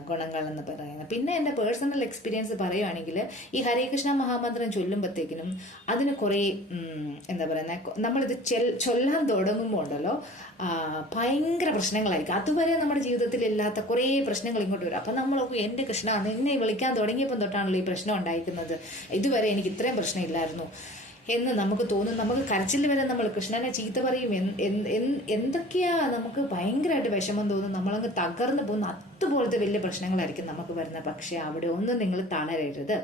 ഗുണങ്ങൾ എന്ന് പറയുന്നത്. പിന്നെ എൻ്റെ പേഴ്സണൽ എക്സ്പീരിയൻസ് പറയുകയാണെങ്കിൽ, ഈ ഹരേ കൃഷ്ണ മഹാമന്ത്രം ചൊല്ലുമ്പോഴത്തേക്കിനും അതിന് കുറേ എന്താ പറയുന്നത്, നമ്മളിത് ചൊല്ലാൻ തുടങ്ങുമ്പോൾ ഉണ്ടല്ലോ ഭയങ്കര പ്രശ്നങ്ങളായിരിക്കും. അതുവരെ നമ്മുടെ ജീവിതത്തിൽ ഇല്ലാത്ത കുറേ പ്രശ്നങ്ങൾ ഇങ്ങോട്ട് വരും. അപ്പം നമ്മൾ എൻ്റെ കൃഷ്ണ എന്നെ വിളിക്കാൻ തുടങ്ങിയപ്പം തൊട്ടാണല്ലോ ഈ പ്രശ്നം ഉണ്ടായിരിക്കുന്നത്, ഇതുവരെ എനിക്ക് ഇത്രയും പ്രശ്നമില്ലായിരുന്നു എന്ന് നമുക്ക് തോന്നും. നമുക്ക് കരച്ചിൽ വരെ നമ്മൾ കൃഷ്ണനെ ചീത്ത പറയും. എന്തൊക്കെയാ നമുക്ക് ഭയങ്കരമായിട്ട് വിഷമം തോന്നും. നമ്മളങ്ങ് തകർന്നു പോകുന്ന അതുപോലത്തെ വലിയ പ്രശ്നങ്ങളായിരിക്കും നമുക്ക് വരുന്നത്. പക്ഷെ അവിടെ ഒന്നും നിങ്ങൾ തളരരുത്.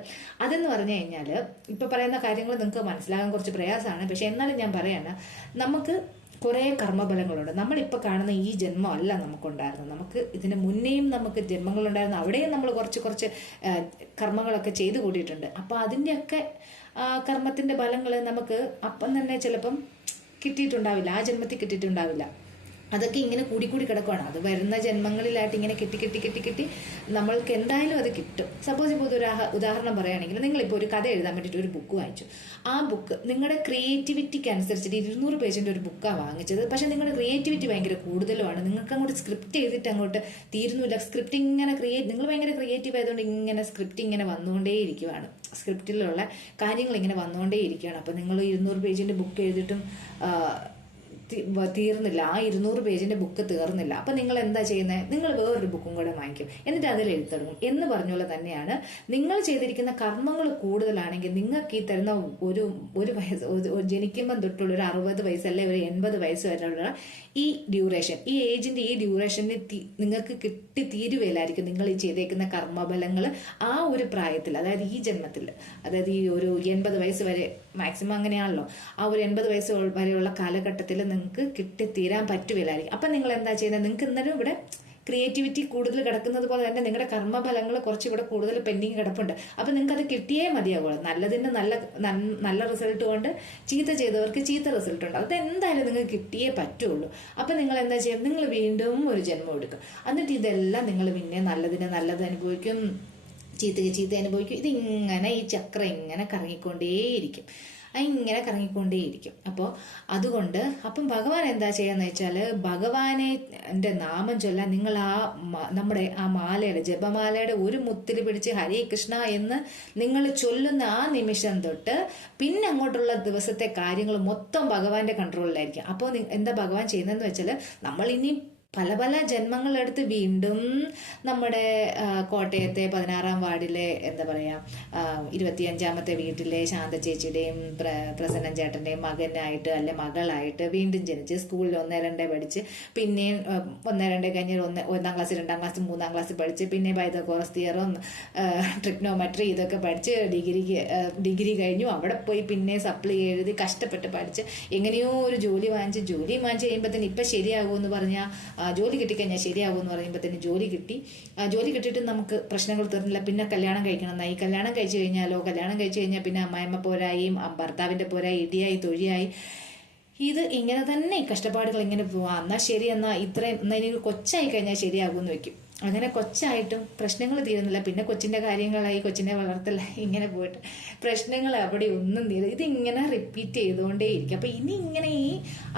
അതെന്ന് പറഞ്ഞു കഴിഞ്ഞാൽ ഇപ്പം പറയുന്ന കാര്യങ്ങൾ നിങ്ങൾക്ക് മനസ്സിലാകാൻ കുറച്ച് പ്രയാസമാണ്. പക്ഷെ എന്നാലും ഞാൻ പറയാണ്, നമുക്ക് കുറേ കർമ്മഫലങ്ങളുണ്ട്. നമ്മളിപ്പോൾ കാണുന്ന ഈ ജന്മം അല്ല നമുക്കുണ്ടായിരുന്നത്. നമുക്ക് ഇതിന് മുന്നേയും നമുക്ക് ജന്മങ്ങളുണ്ടായിരുന്നു. അവിടെയും നമ്മൾ കുറച്ച് കർമ്മങ്ങളൊക്കെ ചെയ്തു കൂട്ടിയിട്ടുണ്ട്. അപ്പോൾ അതിൻ്റെയൊക്കെ കർമ്മത്തിൻ്റെ ഫലങ്ങൾ നമുക്ക് അപ്പം തന്നെ ചിലപ്പം കിട്ടിയിട്ടുണ്ടാവില്ല, ആ ജന്മത്തിൽ കിട്ടിയിട്ടുണ്ടാവില്ല. അതൊക്കെ ഇങ്ങനെ കൂടി കിടക്കുകയാണ്. അത് വരുന്ന ജന്മങ്ങളിലായിട്ട് ഇങ്ങനെ കിട്ടി നമ്മൾക്ക് എന്തായാലും അത് കിട്ടും. സപ്പോസ് ഇപ്പോൾ ഒരു ഉദാഹരണം പറയുകയാണെങ്കിൽ, നിങ്ങളിപ്പോൾ ഒരു കഥ എഴുതാൻ വേണ്ടിയിട്ട് ഒരു ബുക്ക് വാങ്ങിച്ചു. ആ ബുക്ക് നിങ്ങളുടെ ക്രിയേറ്റിവിറ്റിക്ക് അനുസരിച്ചിട്ട് 200 പേജിൻ്റെ ഒരു ബുക്കാണ് വാങ്ങിച്ചത്. പക്ഷേ നിങ്ങളുടെ ക്രിയേറ്റിവിറ്റി ഭയങ്കര കൂടുതലുമാണ്. നിങ്ങൾക്ക് അങ്ങോട്ട് സ്ക്രിപ്റ്റ് ചെയ്തിട്ട് അങ്ങോട്ട് തീരുന്നില്ല. സ്ക്രിപ്റ്റ് ഇങ്ങനെ നിങ്ങൾ ഭയങ്കര ക്രിയേറ്റീവ് ആയതുകൊണ്ട് ഇങ്ങനെ സ്ക്രിപ്റ്റ് ഇങ്ങനെ വന്നുകൊണ്ടേയിരിക്കുകയാണ്. സ്ക്രിപ്റ്റിലുള്ള കാര്യങ്ങൾ ഇങ്ങനെ വന്നുകൊണ്ടേയിരിക്കുകയാണ്. അപ്പോൾ നിങ്ങൾ 200 പേജിൻ്റെ ബുക്ക് എഴുതിയിട്ടും തീർന്നില്ല, ആ 200 പേജിൻ്റെ ബുക്ക് തീർന്നില്ല. അപ്പം നിങ്ങൾ എന്താ ചെയ്യുന്നത്? നിങ്ങൾ വേറൊരു ബുക്കും കൂടെ വാങ്ങിക്കും, എന്നിട്ട് അതിൽ എഴുതിത്തുടങ്ങും. എന്ന് പറഞ്ഞ പോലെ തന്നെയാണ്, നിങ്ങൾ ചെയ്തിരിക്കുന്ന കർമ്മങ്ങൾ കൂടുതലാണെങ്കിൽ നിങ്ങൾക്ക് ഈ തരുന്ന ഒരു വയസ്സ് ജനിക്കുമ്പം തൊട്ടുള്ള ഒരു 60 വയസ്സ് അല്ലെ ഒരു 80 വയസ്സ് വരെയുള്ള ഈ ഡ്യൂറേഷൻ, ഈ ഏജിൻ്റെ ഈ ഡ്യൂറേഷന് നിങ്ങൾക്ക് കിട്ടി തീരുവയിലായിരിക്കും നിങ്ങൾ ഈ ചെയ്തേക്കുന്ന കർമ്മഫലങ്ങൾ ആ ഒരു പ്രായത്തിൽ, അതായത് ഈ ജന്മത്തിൽ, അതായത് ഈ ഒരു 80 വയസ്സ് വരെ മാക്സിമം അങ്ങനെയാണല്ലോ, ആ ഒരു 80 വയസ്സ് വരെയുള്ള കാലഘട്ടത്തിൽ നിങ്ങൾക്ക് കിട്ടിത്തീരാൻ പറ്റുകയില്ലായിരിക്കും. അപ്പം നിങ്ങൾ എന്താ ചെയ്യുന്നത്? നിങ്ങൾക്ക് ഇന്നലും ഇവിടെ ക്രിയേറ്റിവിറ്റി കൂടുതൽ കിടക്കുന്നത് പോലെ തന്നെ നിങ്ങളുടെ കർമ്മഫലങ്ങൾ കുറച്ചുകൂടെ കൂടുതൽ പെൻഡിങ് കിടപ്പുണ്ട്. അപ്പം നിങ്ങൾക്ക് അത് കിട്ടിയേ മതിയാവുള്ളൂ. നല്ലതിന് നല്ല റിസൾട്ട് കൊണ്ട്, ചീത്ത ചെയ്തവർക്ക് ചീത്ത റിസൾട്ട് ഉണ്ട്. അത് എന്തായാലും നിങ്ങൾക്ക് കിട്ടിയേ പറ്റുള്ളൂ. അപ്പം നിങ്ങൾ എന്താ ചെയ്യുക? നിങ്ങൾ വീണ്ടും ഒരു ജന്മം എടുക്കും. എന്നിട്ട് ഇതെല്ലാം നിങ്ങൾ പിന്നെ നല്ലതിന് നല്ലത് അനുഭവിക്കും, ചീത്തയ്ക്ക് ചീത്ത അനുഭവിക്കും. ഇതിങ്ങനെ ഈ ചക്രം ഇങ്ങനെ കറങ്ങിക്കൊണ്ടേയിരിക്കും. അപ്പോൾ അതുകൊണ്ട് ഭഗവാൻ എന്താ ചെയ്യാന്ന് വെച്ചാൽ, ഭഗവാന്റെ നാമം ചൊല്ലാൻ നിങ്ങൾ നമ്മുടെ ആ മാലയുടെ, ജപമാലയുടെ ഒരു മുത്തിൽ പിടിച്ച് ഹരേ കൃഷ്ണ എന്ന് നിങ്ങൾ ചൊല്ലുന്ന ആ നിമിഷം തൊട്ട് പിന്നെ അങ്ങോട്ടുള്ള ദിവസത്തെ കാര്യങ്ങൾ മൊത്തം ഭഗവാന്റെ കൺട്രോളിലായിരിക്കും. അപ്പോൾ എന്താ ഭഗവാൻ ചെയ്യുന്നതെന്ന് വെച്ചാൽ, നമ്മൾ ഇനി പല പല ജന്മങ്ങളെടുത്ത് വീണ്ടും നമ്മുടെ കോട്ടയത്തെ 16-ാം വാർഡിലെ എന്താ പറയുക 25-ാമത്തെ വീട്ടിലെ ശാന്ത ചേച്ചിയുടെയും പ്രസന്നൻ ചേട്ടൻ്റെയും മകനായിട്ട് അല്ലെ മകളായിട്ട് വീണ്ടും ജനിച്ച് സ്കൂളിൽ 1-2 പഠിച്ച് പിന്നെയും 1-2 കഴിഞ്ഞ് 1-ാം ക്ലാസ് 2-ാം ക്ലാസ് 3-ാം ക്ലാസ് പഠിച്ച് പിന്നെ പൈതഗോറസ് തിയറും ട്രിഗ്നോമെട്രി ഇതൊക്കെ പഠിച്ച് ഡിഗ്രി കഴിഞ്ഞു. അവിടെ പോയി പിന്നെ സപ്ലി എഴുതി കഷ്ടപ്പെട്ട് പഠിച്ച് എങ്ങനെയോ ഒരു ജോലി വാങ്ങിച്ച് കഴിയുമ്പോഴത്തേന് ഇപ്പം ശരിയാകുമെന്ന് പറഞ്ഞാൽ ജോലി കിട്ടിക്കഴിഞ്ഞാൽ ശരിയാകുമെന്ന് പറയുമ്പോഴത്തേന് ജോലി കിട്ടിയിട്ട് നമുക്ക് പ്രശ്നങ്ങൾ തീർന്നില്ല. പിന്നെ കല്യാണം കഴിക്കണം. ഈ കല്യാണം കഴിച്ചു കഴിഞ്ഞാൽ പിന്നെ അമ്മായിമ്മ പോരായും ഭർത്താവിൻ്റെ പോരായി ഇടിയായി തൊഴിയായി. ഇത് ഇങ്ങനെ തന്നെ ഈ കഷ്ടപ്പാടുകൾ ഇങ്ങനെ പോവാം. എന്നാൽ ശരി, എന്നാൽ എനിക്ക് കൊച്ചായി കഴിഞ്ഞാൽ ശരിയാകുമെന്ന് വെക്കും. അങ്ങനെ കൊച്ചായിട്ടും പ്രശ്നങ്ങൾ തീരുന്നില്ല. പിന്നെ കൊച്ചിൻ്റെ കാര്യങ്ങളായി, കൊച്ചിനെ വളർത്തലായി, ഇങ്ങനെ പോയിട്ട് പ്രശ്നങ്ങൾ അവിടെ ഒന്നും തീരും. ഇതിങ്ങനെ റിപ്പീറ്റ് ചെയ്തുകൊണ്ടേയിരിക്കും. അപ്പം ഇനി ഇങ്ങനെ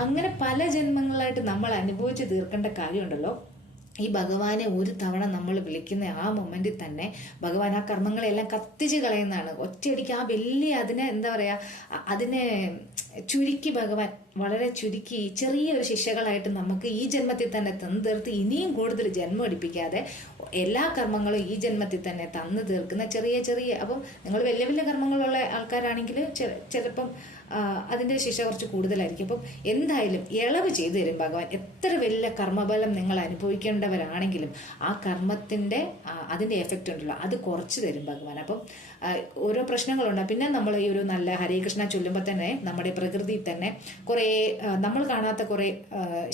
അങ്ങനെ പല ജന്മങ്ങളായിട്ട് നമ്മൾ അനുഭവിച്ച് തീർക്കേണ്ട കാര്യമുണ്ടല്ലോ. ഈ ഭഗവാനെ ഒരു തവണ നമ്മൾ വിളിക്കുന്ന ആ മൊമെന്റിൽ തന്നെ ഭഗവാൻ ആ കർമ്മങ്ങളെല്ലാം കത്തിച്ച് കളയുന്നതാണ്. ഒറ്റയടിക്ക് ആ വലിയ അതിനെ എന്താ പറയുക, അതിനെ ചുരുക്കി ഭഗവാൻ വളരെ ചുരുക്കി ചെറിയൊരു ശിക്ഷകളായിട്ട് നമുക്ക് ഈ ജന്മത്തിൽ തന്നെ തന്നു തീർത്ത് ഇനിയും കൂടുതൽ ജന്മം എടുപ്പിക്കാതെ എല്ലാ കർമ്മങ്ങളും ഈ ജന്മത്തിൽ തന്നെ തന്നു തീർക്കുന്ന ചെറിയ അപ്പം നിങ്ങൾ വലിയ വലിയ കർമ്മങ്ങളുള്ള ആൾക്കാരാണെങ്കിൽ ചിലപ്പം അതിൻ്റെ ശിക്ഷ കുറച്ച് കൂടുതലായിരിക്കും. അപ്പം എന്തായാലും ഇളവ് ചെയ്തു തരും ഭഗവാൻ. എത്ര വലിയ കർമ്മബലം നിങ്ങൾ അനുഭവിക്കേണ്ടവരാണെങ്കിലും ആ കർമ്മത്തിൻ്റെ അതിൻ്റെ എഫക്റ്റ് ഉണ്ടല്ലോ അത് കുറച്ച് തരും ഭഗവാൻ. അപ്പം ഓരോ പ്രശ്നങ്ങളുണ്ട്. പിന്നെ നമ്മൾ ഈ ഒരു നല്ല ഹരേ കൃഷ്ണ ചൊല്ലുമ്പോൾ തന്നെ നമ്മുടെ പ്രകൃതിയിൽ തന്നെ കുറേ നമ്മൾ കാണാത്ത കുറേ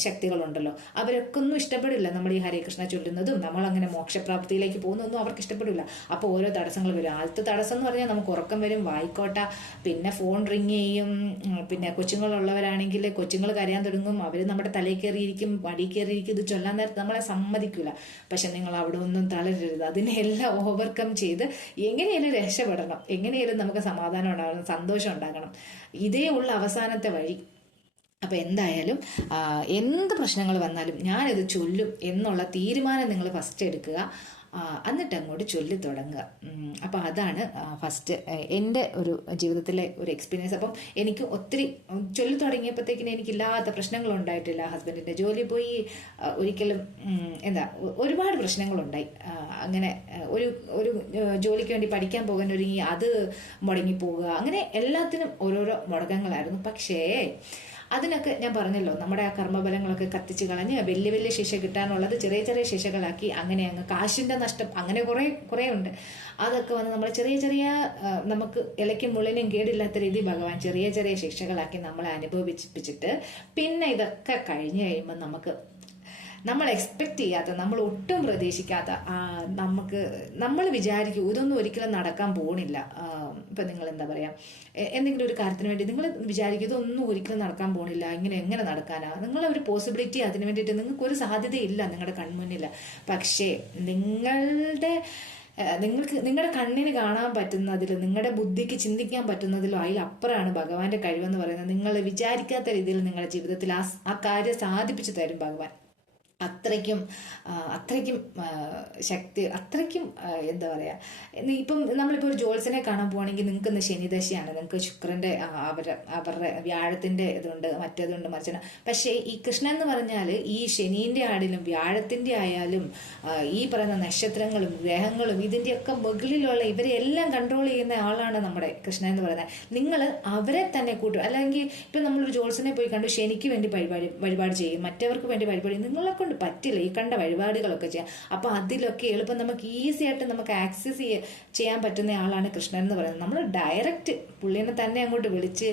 ശക്തികളുണ്ടല്ലോ. അവരൊക്കെ ഒന്നും ഇഷ്ടപ്പെടില്ല നമ്മൾ ഈ ഹരേ കൃഷ്ണ ചൊല്ലുന്നതും നമ്മളങ്ങനെ മോക്ഷപ്രാപ്തിയിലേക്ക് പോകുന്നതൊന്നും അവർക്ക് ഇഷ്ടപ്പെടില്ല. അപ്പോൾ ഓരോ തടസ്സങ്ങൾ വരും. ആദ്യത്തെ തടസ്സം എന്ന് പറഞ്ഞാൽ നമുക്ക് ഉറക്കം വരും, വായിക്കോട്ട, പിന്നെ ഫോൺ റിങ് ചെയ്യും. പിന്നെ കൊച്ചുങ്ങളുള്ളവരാണെങ്കിൽ കൊച്ചുങ്ങൾ കരയാൻ തുടങ്ങും. അവർ നമ്മുടെ തലയിൽ കയറിയിരിക്കും, വടി കയറിയിരിക്കും. ഇത് ചൊല്ലാൻ നേരത്ത് നമ്മളെ സമ്മതിക്കില്ല. പക്ഷെ നിങ്ങൾ അവിടെ ഒന്നും തളരരുത്. അതിനെല്ലാം ഓവർകം ചെയ്ത് എങ്ങനെയാലും രക്ഷപ്പെടണം. എങ്ങനെയാലും നമുക്ക് സമാധാനം ഉണ്ടാകണം, സന്തോഷം ഉണ്ടാകണം. ഇതേ ഉള്ള അവസാനത്തെ വഴി. അപ്പം എന്തായാലും എന്ത് പ്രശ്നങ്ങൾ വന്നാലും ഞാനിത് ചൊല്ലും എന്നുള്ള തീരുമാനം നിങ്ങൾ ഫസ്റ്റ് എടുക്കുക. എന്നിട്ട് അങ്ങോട്ട് ചൊല്ലി തുടങ്ങുക. അപ്പം അതാണ് ഫസ്റ്റ് എൻ്റെ ഒരു ജീവിതത്തിലെ ഒരു എക്സ്പീരിയൻസ്. അപ്പം എനിക്ക് ഒത്തിരി ചൊല്ലി തുടങ്ങിയപ്പോഴത്തേക്കിന് എനിക്കില്ലാത്ത പ്രശ്നങ്ങളുണ്ടായിട്ടില്ല. ഹസ്ബൻഡിൻ്റെ ജോലി പോയി, ഒരിക്കലും ഒരുപാട് പ്രശ്നങ്ങളുണ്ടായി. അങ്ങനെ ഒരു ജോലിക്ക് വേണ്ടി പഠിക്കാൻ പോകാൻ ഒരുങ്ങി അത് മുടങ്ങിപ്പോവുക, അങ്ങനെ എല്ലാത്തിനും ഓരോരോ മുടക്കങ്ങളായിരുന്നു. പക്ഷേ അതിനൊക്കെ ഞാൻ പറഞ്ഞല്ലോ, നമ്മുടെ ആ കർമ്മബലങ്ങളൊക്കെ കത്തിച്ച് കളഞ്ഞ് വലിയ വലിയ ശിക്ഷ കിട്ടാനുള്ളത് ചെറിയ ചെറിയ ശിക്ഷകളാക്കി അങ്ങനെ അങ്ങ് കാശിൻ്റെ നഷ്ടം അങ്ങനെ കുറേ ഉണ്ട്. അതൊക്കെ വന്ന് നമ്മൾ ചെറിയ നമുക്ക് ഇലയ്ക്കും മുള്ളിനും കേടില്ലാത്ത രീതി ഭഗവാൻ ചെറിയ ചെറിയ ശിക്ഷകളാക്കി നമ്മളെ അനുഭവിപ്പിച്ചിട്ട് പിന്നെ ഇതൊക്കെ കഴിഞ്ഞ് കഴിയുമ്പോൾ നമ്മൾ എക്സ്പെക്റ്റ് ചെയ്യാത്ത, നമ്മൾ ഒട്ടും പ്രതീക്ഷിക്കാത്ത, നമ്മൾ വിചാരിക്കും ഇതൊന്നും ഒരിക്കലും നടക്കാൻ പോകുന്നില്ല. ഇപ്പം നിങ്ങൾ എന്താ പറയുക, എന്തെങ്കിലും ഒരു കാര്യത്തിന് വേണ്ടി നിങ്ങൾ വിചാരിക്കും ഇതൊന്നും ഒരിക്കലും നടക്കാൻ പോകുന്നില്ല, എങ്ങനെ നടക്കാനാ? നിങ്ങളൊരു പോസിബിലിറ്റി അതിന് വേണ്ടിയിട്ട് നിങ്ങൾക്കൊരു സാധ്യതയില്ല നിങ്ങളുടെ കൺമുന്നില്ല. പക്ഷേ നിങ്ങളുടെ കണ്ണിന് കാണാൻ പറ്റുന്നതിലും നിങ്ങളുടെ ബുദ്ധിക്ക് ചിന്തിക്കാൻ പറ്റുന്നതിലും അതിലപ്പുറമാണ് ഭഗവാന്റെ കഴിവെന്ന് പറയുന്നത്. നിങ്ങൾ വിചാരിക്കാത്ത രീതിയിൽ നിങ്ങളുടെ ജീവിതത്തിൽ ആ കാര്യം സാധിപ്പിച്ചു തരും ഭഗവാൻ. അത്രയ്ക്കും ശക്തി, അത്രയ്ക്കും എന്താ പറയുക. ഇപ്പം നമ്മളിപ്പോൾ ഒരു ജോത്സ്യനെ കാണാൻ പോവാണെങ്കിൽ നിങ്ങൾക്ക് ഇന്ന് ശനിദശയാണ്, നിങ്ങൾക്ക് ശുക്രൻ്റെ അവരുടെ വ്യാഴത്തിൻ്റെ ഇതുണ്ട്, മറ്റേതുണ്ട്, മറിച്ചാണ്. പക്ഷേ ഈ കൃഷ്ണൻ എന്ന് പറഞ്ഞാൽ ഈ ശനീൻ്റെ ആടിലും വ്യാഴത്തിൻ്റെ ആയാലും ഈ പറയുന്ന നക്ഷത്രങ്ങളും ഗ്രഹങ്ങളും ഇതിൻ്റെയൊക്കെ മുകളിലുള്ള ഇവരെല്ലാം കൺട്രോൾ ചെയ്യുന്ന ആളാണ് നമ്മുടെ കൃഷ്ണൻ എന്ന് പറയുന്നത്. നിങ്ങൾ അവരെ തന്നെ കൂട്ടും. അല്ലെങ്കിൽ ഇപ്പം നമ്മളൊരു ജോത്സ്യനെ പോയി കണ്ടു ശനിക്ക് വേണ്ടി വഴിപാട് ചെയ്യും, മറ്റവർക്ക് വേണ്ടി വഴിപാട്, നിങ്ങളെ കൊണ്ട് പറ്റില്ല ഈ കണ്ട വഴിപാടുകളൊക്കെ ചെയ്യാം. അപ്പോൾ അതിലൊക്കെ എളുപ്പം നമുക്ക് ഈസി ആയിട്ട് നമുക്ക് ആക്സസ് ചെയ്യാൻ പറ്റുന്ന ആളാണ് കൃഷ്ണൻ എന്ന് പറയുന്നത്. നമ്മൾ ഡയറക്റ്റ് പുള്ളിനെ തന്നെ അങ്ങോട്ട് വിളിച്ച്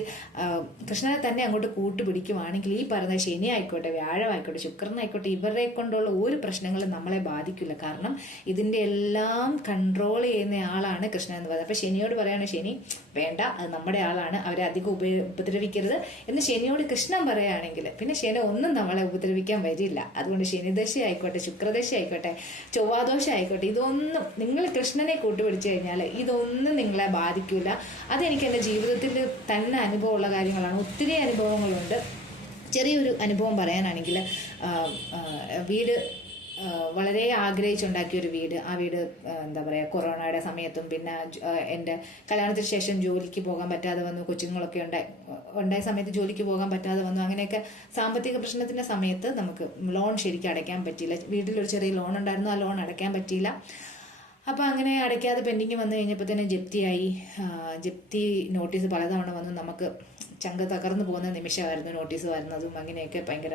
കൃഷ്ണനെ തന്നെ അങ്ങോട്ട് കൂട്ടുപിടിക്കുവാണെങ്കിൽ ഈ പറയുന്ന ശനി ആയിക്കോട്ടെ, വ്യാഴമായിക്കോട്ടെ, ശുക്രനായിക്കോട്ടെ, ഇവരെ കൊണ്ടുള്ള ഒരു പ്രശ്നങ്ങളും നമ്മളെ ബാധിക്കില്ല. കാരണം ഇതിൻ്റെ എല്ലാം കൺട്രോൾ ചെയ്യുന്ന ആളാണ് കൃഷ്ണൻ എന്ന് പറയുന്നത്. അപ്പോൾ ശനിയോട് പറയാണ്, ശനി വേണ്ട, അത് നമ്മുടെ ആളാണ്, അവരെ അധികം ഉപദ്രവിക്കരുത് എന്ന് ശനിയോട് കൃഷ്ണൻ പറയുകയാണെങ്കിൽ പിന്നെ ശനി ഒന്നും നമ്മളെ ഉപദ്രവിക്കാൻ വരില്ല. അതുകൊണ്ട് ശനിദശ ആയിക്കോട്ടെ, ശുക്രദശ ആയിക്കോട്ടെ, ചൊവ്വാദോഷ ആയിക്കോട്ടെ, ഇതൊന്നും നിങ്ങൾ കൃഷ്ണനെ കൂട്ടുപിടിച്ചു കഴിഞ്ഞാൽ ഇതൊന്നും നിങ്ങളെ ബാധിക്കില്ല. അതെനിക്ക് എൻ്റെ ജീവിതത്തിൽ തന്നെ അനുഭവമുള്ള കാര്യങ്ങളാണ്. ഒത്തിരി അനുഭവങ്ങളുണ്ട്. ചെറിയൊരു അനുഭവം പറയാനാണെങ്കിൽ, വീട് വളരെ ആഗ്രഹിച്ചുണ്ടാക്കിയ ഒരു വീട്. ആ വീട് എന്താ പറയുക, കൊറോണയുടെ സമയത്തും പിന്നെ എൻ്റെ കല്യാണത്തിന് ശേഷം ജോലിക്ക് പോകാൻ പറ്റാതെ വന്നു, കൊച്ചുങ്ങളൊക്കെ ഉണ്ടായ സമയത്ത് ജോലിക്ക് പോകാൻ പറ്റാതെ വന്നു. അങ്ങനെയൊക്കെ സാമ്പത്തിക പ്രശ്നത്തിൻ്റെ സമയത്ത് നമുക്ക് ലോൺ ശരിക്കും അടയ്ക്കാൻ പറ്റിയില്ല. വീട്ടിലൊരു ചെറിയ ലോൺ ഉണ്ടായിരുന്നു, ആ ലോൺ അടയ്ക്കാൻ പറ്റിയില്ല. അപ്പോൾ അങ്ങനെ അടയ്ക്കാതെ പെൻഡിങ് വന്നു കഴിഞ്ഞപ്പോൾ തന്നെ ജപ്തിയായി. ജപ്തി നോട്ടീസ് പലതവണ വന്നു. നമുക്ക് ചങ്ക തകർന്നു പോകുന്ന നിമിഷമായിരുന്നു നോട്ടീസ് വരുന്നതും. അങ്ങനെയൊക്കെ ഭയങ്കര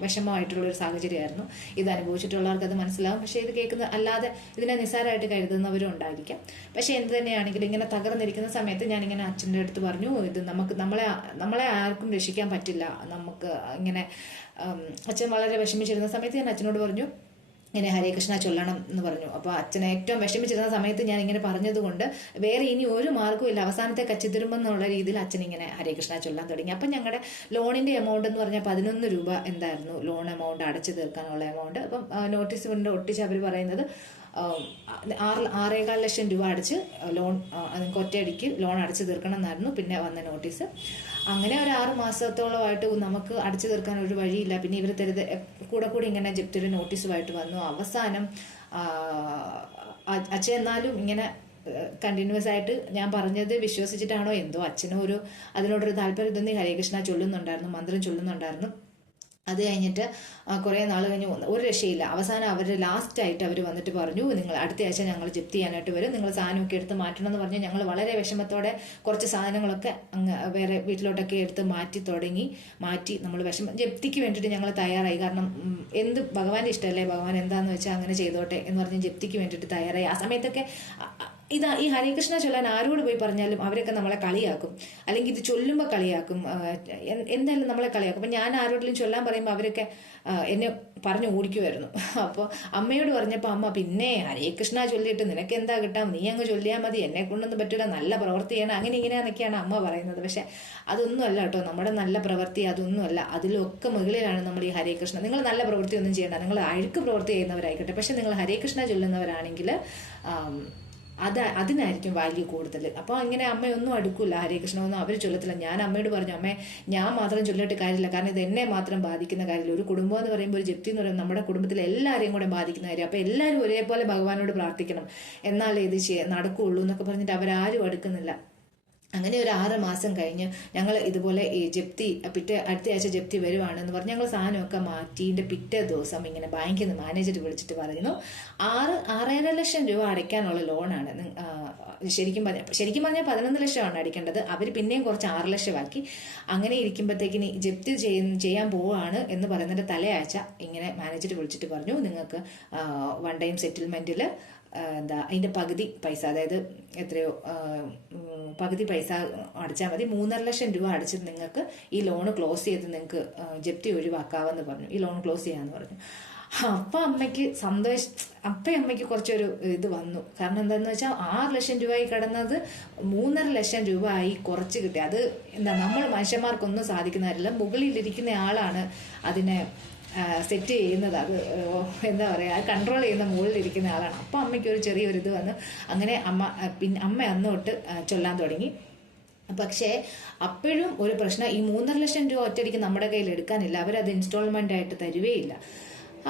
വിഷമമായിട്ടുള്ളൊരു സാഹചര്യമായിരുന്നു. ഇത് അനുഭവിച്ചിട്ടുള്ളവർക്ക് അത് മനസ്സിലാവും. പക്ഷേ ഇത് കേൾക്കുന്ന അല്ലാതെ ഇതിനെ നിസ്സാരമായിട്ട് കരുതുന്നവരും ഉണ്ടായിരിക്കാം. പക്ഷേ എന്ത് തന്നെയാണെങ്കിലും ഇങ്ങനെ തകർന്നിരിക്കുന്ന സമയത്ത് ഞാനിങ്ങനെ അച്ഛൻ്റെ അടുത്ത് പറഞ്ഞു, ഇത് നമ്മളെ ആർക്കും രക്ഷിക്കാൻ പറ്റില്ല. നമുക്ക് ഇങ്ങനെ അച്ഛൻ വളരെ വിഷമിച്ചിരുന്ന സമയത്ത് ഞാൻ അച്ഛനോട് പറഞ്ഞു, ഇങ്ങനെ ഹരേ കൃഷ്ണ ചൊല്ലണം എന്ന് പറഞ്ഞു. അപ്പോൾ അച്ഛനെ ഏറ്റവും വിഷമിച്ചിരുന്ന സമയത്ത് ഞാൻ ഇങ്ങനെ പറഞ്ഞതുകൊണ്ട് വേറെ ഇനി ഒരു മാർഗ്ഗവും ഇല്ല, അവസാനത്തെ കച്ചിത്തിരുമ്പെന്നുള്ള രീതിയിൽ അച്ഛൻ ഇങ്ങനെ ഹരേ കൃഷ്ണ ചൊല്ലാൻ തുടങ്ങി. അപ്പം ഞങ്ങളുടെ ലോണിൻ്റെ എമൗണ്ട് എന്ന് പറഞ്ഞാൽ 11 രൂപ എന്തായിരുന്നു ലോൺ എമൗണ്ട് അടച്ചു തീർക്കാനുള്ള എമൗണ്ട്. അപ്പം നോട്ടീസ് കൊണ്ട് ഒട്ടിച്ച് അവർ പറയുന്നത് 6.25 ലക്ഷം രൂപ അടച്ച് ലോൺ നിങ്ങൾക്ക് ഒറ്റയടിക്ക് ലോൺ അടച്ചു തീർക്കണം എന്നായിരുന്നു പിന്നെ വന്ന നോട്ടീസ്. അങ്ങനെ ഒരു 6 മാസത്തോളമായിട്ട് നമുക്ക് അടച്ചു തീർക്കാൻ ഒരു വഴിയില്ല. പിന്നെ ഇവർ കൂടെ ഇങ്ങനെ ജപ്തിയുടെ നോട്ടീസുമായിട്ട് വന്നു. അവസാനം അച്ഛൻ എന്നാലും ഇങ്ങനെ കണ്ടിന്യൂസ് ആയിട്ട് ഞാൻ പറഞ്ഞത് വിശ്വസിച്ചിട്ടാണോ എന്തോ അച്ഛനും അതിനോടൊരു താല്പര്യം തോന്നി ഹരേ കൃഷ്ണ ചൊല്ലുന്നുണ്ടായിരുന്നു, മന്ത്രം ചൊല്ലുന്നുണ്ടായിരുന്നു. അത് കഴിഞ്ഞിട്ട് കുറേ നാൾ കഴിഞ്ഞ് ഒരു രക്ഷയില്ല. അവസാനം അവർ ലാസ്റ്റായിട്ട് അവർ വന്നിട്ട് പറഞ്ഞു, നിങ്ങൾ അടുത്ത ആഴ്ച ഞങ്ങൾ ജപ്തി ചെയ്യാനായിട്ട് വരും, നിങ്ങൾ സാധനമൊക്കെ എടുത്ത് മാറ്റണം എന്ന് പറഞ്ഞ് ഞങ്ങൾ വളരെ വിഷമത്തോടെ കുറച്ച് സാധനങ്ങളൊക്കെ അങ്ങ് വേറെ വീട്ടിലോട്ടൊക്കെ എടുത്ത് മാറ്റി നമ്മൾ ജപ്തിക്ക് വേണ്ടിയിട്ട് ഞങ്ങൾ തയ്യാറായി. കാരണം എന്ത് ഭഗവാന്റെ ഇഷ്ടമല്ലേ, ഭഗവാൻ എന്താണെന്ന് വെച്ചാൽ അങ്ങനെ ചെയ്തോട്ടെ എന്ന് പറഞ്ഞ് ജപ്തിക്ക് വേണ്ടിയിട്ട് തയ്യാറായി. ആ സമയത്തൊക്കെ ഈ ഹരേ കൃഷ്ണ ചൊല്ലാൻ ആരോട് പോയി പറഞ്ഞാലും അവരൊക്കെ നമ്മളെ കളിയാക്കും, അല്ലെങ്കിൽ ഇത് ചൊല്ലുമ്പോൾ കളിയാക്കും, എന്തായാലും നമ്മളെ കളിയാക്കും. അപ്പം ഞാൻ ആരോടെങ്കിലും ചൊല്ലാൻ പറയുമ്പോൾ അവരൊക്കെ എന്നെ പറഞ്ഞു ഓടിക്കുമായിരുന്നു. അപ്പോൾ അമ്മയോട് പറഞ്ഞപ്പോൾ അമ്മ, പിന്നെ ഹരേ കൃഷ്ണ ചൊല്ലിയിട്ട് നിനക്ക് എന്താ കിട്ടാം, നീ അങ്ങ് ചൊല്ലിയാൽ മതി, എന്നെ കൊണ്ടൊന്നും പറ്റില്ല, നല്ല പ്രവൃത്തി ചെയ്യണം, അങ്ങനെ ഇങ്ങനെയാണെന്നൊക്കെയാണ് അമ്മ പറയുന്നത്. പക്ഷെ അതൊന്നുമല്ല കേട്ടോ, നമ്മുടെ നല്ല പ്രവൃത്തി അതൊന്നുമല്ല. അതിലൊക്കെ മുകളിലാണ് നമ്മൾ ഈ ഹരേ കൃഷ്ണ. നിങ്ങൾ നല്ല പ്രവൃത്തി ഒന്നും ചെയ്യണ്ട, നിങ്ങൾ അഴുക്ക് പ്രവൃത്തി ചെയ്യുന്നവരായിക്കോട്ടെ, പക്ഷെ നിങ്ങൾ ഹരേ കൃഷ്ണ ചൊല്ലുന്നവരാണെങ്കിൽ അതിനായിരിക്കും വാല്യൂ കൂടുതൽ. അപ്പോൾ അങ്ങനെ അമ്മയൊന്നും അടുക്കില്ല, ഹരേ കൃഷ്ണ ഒന്നും അവർ ചൊല്ലത്തില്ല. ഞാൻ അമ്മയോട് പറഞ്ഞു, അമ്മേ ഞാൻ മാത്രം ചൊല്ലിട്ട് കാര്യമില്ല, കാരണം ഇത് എന്നെ മാത്രം ബാധിക്കുന്ന കാര്യമില്ല. ഒരു കുടുംബം എന്ന് പറയുമ്പോൾ ഒരു ജപ്തി എന്ന് പറയുമ്പോൾ നമ്മുടെ കുടുംബത്തിലെ എല്ലാവരെയും കൂടെ ബാധിക്കുന്ന കാര്യം. അപ്പോൾ എല്ലാവരും ഒരേപോലെ ഭഗവാനോട് പ്രാർത്ഥിക്കണം, എന്നാലേ ഇത് നടക്കുകയുള്ളൂ എന്നൊക്കെ പറഞ്ഞിട്ട് അവരാരും അടുക്കുന്നില്ല. അങ്ങനെ ഒരു 6 മാസം കഴിഞ്ഞ് ഞങ്ങൾ ഇതുപോലെ ഈ ജപ്തി അടുത്ത ആഴ്ച ജപ്തി വരുവാണെന്ന് പറഞ്ഞ് ഞങ്ങൾ സാധനമൊക്കെ മാറ്റിൻ്റെ പിറ്റേ ദിവസം ഇങ്ങനെ ബാങ്കിൽ നിന്ന് മാനേജർ വിളിച്ചിട്ട് പറയുന്നു, 6.5 ലക്ഷം രൂപ അടയ്ക്കാനുള്ള ലോണാണ്. ശരിക്കും പറഞ്ഞാൽ 11 ലക്ഷമാണ് അടിക്കേണ്ടത്. അവർ പിന്നെയും കുറച്ച് 6 ലക്ഷമാക്കി. അങ്ങനെ ഇരിക്കുമ്പോഴത്തേക്കിന് ജപ്തി ചെയ്യാൻ പോവുകയാണ് എന്ന് പറയുന്നതിൻ്റെ തലയാഴ്ച ഇങ്ങനെ മാനേജർ വിളിച്ചിട്ട് പറഞ്ഞു, നിങ്ങൾക്ക് 1 ടൈം സെറ്റിൽമെൻറ്റിൽ അതിൻ്റെ പകുതി പൈസ, അതായത് എത്രയോ പകുതി പൈസ അടച്ചാൽ മതി, 3.5 ലക്ഷം രൂപ അടച്ചിട്ട് നിങ്ങൾക്ക് ഈ ലോൺ ക്ലോസ് ചെയ്ത് നിങ്ങൾക്ക് ജപ്തി ഒഴിവാക്കാമെന്ന് പറഞ്ഞു, ഈ ലോൺ ക്ലോസ് ചെയ്യാമെന്ന് പറഞ്ഞു. അപ്പം അമ്മയ്ക്ക് അമ്മയ്ക്ക് കുറച്ചൊരു ഇത് വന്നു. കാരണം എന്താണെന്ന് വെച്ചാൽ 6 ലക്ഷം രൂപയായി കിടന്നത് 3.5 ലക്ഷം രൂപ ആയി കുറച്ച് കിട്ടി. അത് നമ്മൾ മനുഷ്യന്മാർക്കൊന്നും സാധിക്കുന്ന കാര്യമില്ല, മുകളിലിരിക്കുന്ന ആളാണ് അതിനെ സെറ്റ് ചെയ്യുന്നത്. അത് എന്താ പറയുക, കൺട്രോൾ ചെയ്യുന്ന മുകളിലിരിക്കുന്ന ആളാണ്. അപ്പം അമ്മയ്ക്ക് ഒരു ചെറിയൊരു ഇത് വന്നു. അങ്ങനെ അമ്മ അന്ന് തൊട്ട് ചൊല്ലാൻ തുടങ്ങി. പക്ഷേ അപ്പോഴും ഒരു പ്രശ്നം, ഈ 3.5 ലക്ഷം രൂപ ഒറ്റയടിക്ക് നമ്മുടെ കയ്യിൽ എടുക്കാനില്ല, അവരത് ഇൻസ്റ്റാൾമെൻ്റ് ആയിട്ട് തരുവേയില്ല.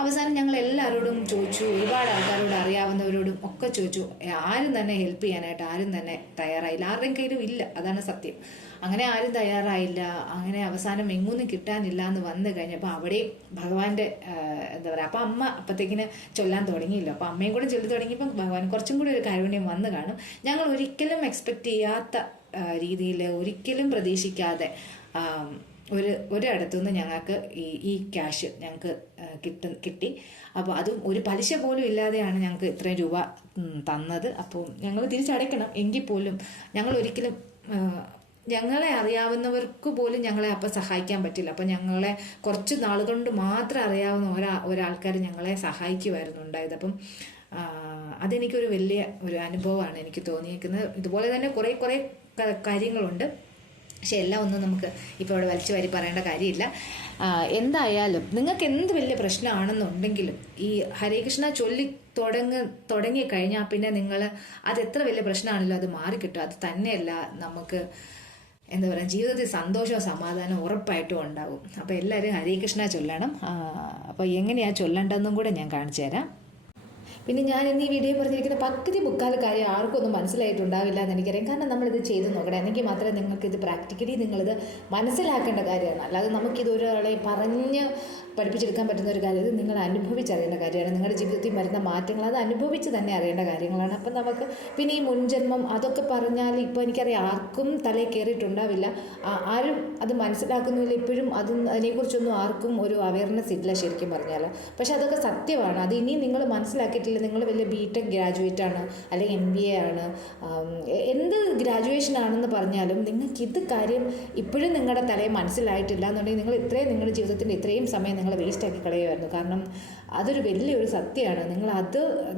അവസാനം ഞങ്ങൾ എല്ലാവരോടും ചോദിച്ചു, ഒരുപാട് ആൾക്കാരോട് അറിയാവുന്നവരോടും ഒക്കെ ചോദിച്ചു. ആരും തന്നെ ഹെൽപ്പ് ചെയ്യാനായിട്ട് ആരും തന്നെ തയ്യാറായില്ല, ആരുടെയും കയ്യിലും ഇല്ല, അതാണ് സത്യം. അങ്ങനെ ആരും തയ്യാറായില്ല. അങ്ങനെ അവസാനം എങ്ങൊന്നും കിട്ടാനില്ല എന്ന് വന്നു കഴിഞ്ഞപ്പോൾ അവിടെയും ഭഗവാന്റെ എന്താ പറയുക, അപ്പം അമ്മ അപ്പത്തേക്കിന് ചൊല്ലാൻ തുടങ്ങിയില്ല. അപ്പം അമ്മയും കൂടെ ചൊല്ലി തുടങ്ങിയപ്പം ഭഗവാൻ കുറച്ചും കൂടി ഒരു കാരുണ്യം വന്നു കാണും. ഞങ്ങൾ ഒരിക്കലും എക്സ്പെക്റ്റ് ചെയ്യാത്ത രീതിയിൽ, ഒരിക്കലും പ്രതീക്ഷിക്കാതെ ഒരിടത്തുനിന്ന് ഞങ്ങൾക്ക് ഈ ക്യാഷ് ഞങ്ങൾക്ക് കിട്ടി. അപ്പോൾ അതും ഒരു പലിശ പോലും ഇല്ലാതെയാണ് ഞങ്ങൾക്ക് ഇത്രയും രൂപ തന്നത്. അപ്പോൾ ഞങ്ങൾ തിരിച്ചടയ്ക്കണം എങ്കിൽ പോലും ഞങ്ങൾ ഒരിക്കലും ഞങ്ങളെ അറിയാവുന്നവർക്ക് പോലും ഞങ്ങളെ അപ്പം സഹായിക്കാൻ പറ്റില്ല. അപ്പം ഞങ്ങളെ കുറച്ച് നാളുകൊണ്ട് മാത്രം അറിയാവുന്ന ഒരാൾക്കാർ ഞങ്ങളെ സഹായിക്കുമായിരുന്നു ഉണ്ടായത്. അപ്പം അതെനിക്കൊരു വലിയ ഒരു അനുഭവമാണ് എനിക്ക് തോന്നിയിരിക്കുന്നത്. ഇതുപോലെ തന്നെ കുറേ കാര്യങ്ങളുണ്ട്, പക്ഷെ എല്ലാം ഒന്നും നമുക്ക് ഇപ്പോൾ ഇവിടെ വലിച്ചു വാരി പറയേണ്ട കാര്യമില്ല. എന്തായാലും നിങ്ങൾക്ക് എന്ത് വലിയ പ്രശ്നമാണെന്നുണ്ടെങ്കിലും ഈ ഹരേ കൃഷ്ണ ചൊല്ലി തുടങ്ങിക്കഴിഞ്ഞാൽ പിന്നെ നിങ്ങൾ അതെത്ര വലിയ പ്രശ്നമാണല്ലോ അത് മാറിക്കിട്ടും. അത് തന്നെയല്ല, നമുക്ക് എന്താ പറയുക, ജീവിതത്തിൽ സന്തോഷവും സമാധാനവും ഉറപ്പായിട്ടും ഉണ്ടാവും. അപ്പോൾ എല്ലാവരും ഹരേ കൃഷ്ണ ചൊല്ലണം. അപ്പോൾ എങ്ങനെയാണ് ചൊല്ലേണ്ടതെന്നും കൂടെ ഞാൻ കാണിച്ചു തരാം. പിന്നെ ഞാൻ ഇന്ന് ഈ വീഡിയോ പറഞ്ഞിരിക്കുന്ന പകുതി മുക്കാൽ കാര്യം ആർക്കും ഒന്നും മനസ്സിലായിട്ടുണ്ടാവില്ല എന്ന് എനിക്കറിയാം. കാരണം നമ്മളിത് ചെയ്ത് നോക്കണം, എന്നെങ്കിൽ മാത്രമേ നിങ്ങൾക്കിത് പ്രാക്ടിക്കലി നിങ്ങളിത് മനസ്സിലാക്കേണ്ട കാര്യമാണ്. അല്ലാതെ നമുക്കിത് ഒരാളെ പറഞ്ഞ് പഠിപ്പിച്ചെടുക്കാൻ പറ്റുന്ന ഒരു കാര്യം, ഇത് നിങ്ങൾ അനുഭവിച്ചറിയേണ്ട കാര്യമാണ്. നിങ്ങളുടെ ജീവിതത്തിൽ വരുന്ന മാറ്റങ്ങൾ അത് അനുഭവിച്ച് തന്നെ അറിയേണ്ട കാര്യങ്ങളാണ്. അപ്പം നമുക്ക് പിന്നെ ഈ മുൻജന്മം അതൊക്കെ പറഞ്ഞാൽ ഇപ്പോൾ എനിക്കറിയാം ആർക്കും തലയിൽ കയറിയിട്ടുണ്ടാവില്ല, ആരും അത് മനസ്സിലാക്കുന്നില്ല. ഇപ്പോഴും അതിനെക്കുറിച്ചൊന്നും ആർക്കും ഒരു അവയർനെസ് ഇല്ല ശരിക്കും പറഞ്ഞാൽ. പക്ഷെ അതൊക്കെ സത്യമാണ്. അത് ഇനിയും നിങ്ങൾ മനസ്സിലാക്കിയിട്ടില്ല. നിങ്ങൾ വലിയ BTech ഗ്രാജുവേറ്റ് ആണ്, അല്ലെങ്കിൽ MBA ആണ്, എന്ത് ഗ്രാജുവേഷൻ ആണെന്ന് പറഞ്ഞാലും നിങ്ങൾക്കിത് കാര്യം ഇപ്പോഴും നിങ്ങളുടെ തലയിൽ മനസ്സിലായിട്ടില്ല എന്നുണ്ടെങ്കിൽ നിങ്ങൾ നിങ്ങളുടെ ജീവിതത്തിൻ്റെ ഇത്രയും സമയം നിങ്ങൾ വേസ്റ്റാക്കി കളയുമായിരുന്നു. കാരണം അതൊരു വലിയൊരു സത്യമാണ്.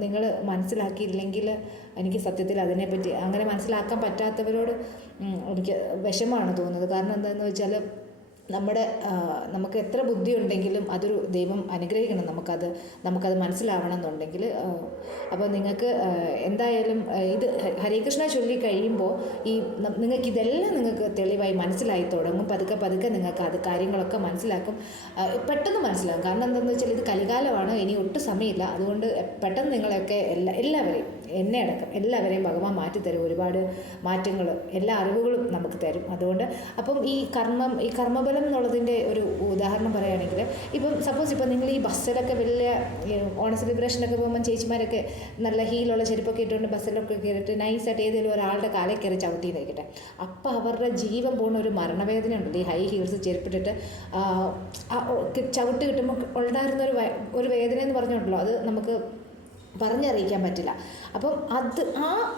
നിങ്ങൾ മനസ്സിലാക്കിയില്ലെങ്കിൽ എനിക്ക് സത്യത്തിൽ അതിനെപ്പറ്റി അങ്ങനെ മനസ്സിലാക്കാൻ പറ്റാത്തവരോട് എനിക്ക് വിഷമമാണ് തോന്നുന്നത്. കാരണം എന്താണെന്ന് വെച്ചാൽ നമുക്ക് എത്ര ബുദ്ധി ഉണ്ടെങ്കിലും അതൊരു ദൈവം അനുഗ്രഹിക്കണം നമുക്കത് മനസ്സിലാവണം എന്നുണ്ടെങ്കിൽ. അപ്പോൾ നിങ്ങൾക്ക് എന്തായാലും ഇത് ഹരേ കൃഷ്ണ ചൊല്ലി കഴിയുമ്പോൾ നിങ്ങൾക്കിതെല്ലാം നിങ്ങൾക്ക് തെളിവായി മനസ്സിലായി തുടങ്ങും. പതുക്കെ നിങ്ങൾക്ക് കാര്യങ്ങളൊക്കെ മനസ്സിലാക്കും, പെട്ടെന്ന് മനസ്സിലാകും. കാരണം എന്താണെന്ന് വെച്ചാൽ ഇത് കലികാലമാണ്, ഇനി ഒട്ടും സമയമില്ല. അതുകൊണ്ട് പെട്ടെന്ന് നിങ്ങളെയൊക്കെ എല്ലാവരെയും, എന്നെ അടക്കം എല്ലാവരെയും ഭഗവാൻ മാറ്റിത്തരും. ഒരുപാട് മാറ്റങ്ങൾ, എല്ലാ അറിവുകളും നമുക്ക് തരും. അതുകൊണ്ട് അപ്പം ഈ കർമ്മബലം എന്നുള്ളതിൻ്റെ ഒരു ഉദാഹരണം പറയുകയാണെങ്കിൽ, സപ്പോസ് നിങ്ങൾ ഈ ബസ്സിലൊക്കെ വലിയ ഓണ സെലിബ്രേഷനൊക്കെ പോകുമ്പോൾ ചേച്ചിമാരൊക്കെ നല്ല ഹീലുള്ള ചെരുപ്പൊക്കെ ഇട്ടുകൊണ്ട് ബസ്സിലൊക്കെ കയറിയിട്ട് നൈസായിട്ട് ഏതെങ്കിലും ഒരാളുടെ കാലിൽ കയറി ചവിട്ടി നിൽക്കട്ടെ, അപ്പോൾ അവരുടെ ജീവൻ പോകുന്ന ഒരു മരണവേദന ഉണ്ടല്ലോ. ഈ ഹൈ ഹീൽസ് ചെരുപ്പിട്ടിട്ട് ചവിട്ട് കിട്ടുമ്പോൾ ഉണ്ടായിരുന്ന ഒരു വേദന എന്ന് പറഞ്ഞിട്ടുണ്ടല്ലോ, അത് നമുക്ക് പറഞ്ഞറിയിക്കാൻ പറ്റില്ല. അപ്പം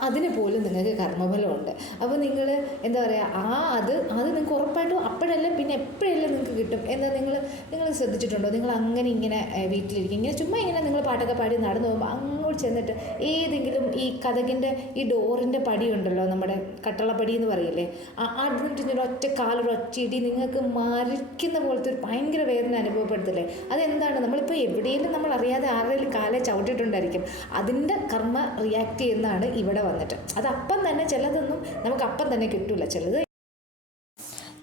അതിന് പോലും നിങ്ങൾക്ക് കർമ്മബലമുണ്ട്. അപ്പോൾ നിങ്ങൾ എന്താ പറയുക, അത് നിങ്ങൾക്ക് ഉറപ്പായിട്ടും അപ്പോഴല്ല പിന്നെ എപ്പോഴെല്ലാം നിങ്ങൾക്ക് കിട്ടും. എന്താ നിങ്ങൾ ശ്രദ്ധിച്ചിട്ടുണ്ടോ? നിങ്ങൾ അങ്ങനെ ഇങ്ങനെ വീട്ടിലിരിക്കും, ഇങ്ങനെ ചുമ്മാ ഇങ്ങനെ നിങ്ങൾ പാട്ടൊക്കെ പാടി നടന്നു പോകുമ്പോൾ അങ്ങോട്ട് ചെന്നിട്ട് ഏതെങ്കിലും ഈ കതകിൻ്റെ ഈ ഡോറിൻ്റെ പടി ഉണ്ടല്ലോ, നമ്മുടെ കട്ടളപ്പടി എന്ന് പറയില്ലേ, അതിട്ട് ഒറ്റ കാലൊരൊറ്റ ഇടി നിങ്ങൾക്ക് മരിക്കുന്ന പോലത്തെ ഒരു ഭയങ്കര വേദന അനുഭവപ്പെടുത്തില്ലേ? അതെന്താണ്? നമ്മളിപ്പോൾ എവിടെയെങ്കിലും നമ്മൾ അറിയാതെ ആരുടെയും കാലെ ചവിട്ടിയിട്ടുണ്ടായിരിക്കും. അതിൻ്റെ കർമ്മ റിയാക്ട് ചെയ്യുന്നതാണ് ഇവിടെ വന്നിട്ട്. അത് അപ്പം തന്നെ, ചിലതൊന്നും നമുക്ക് അപ്പം തന്നെ കിട്ടില്ല.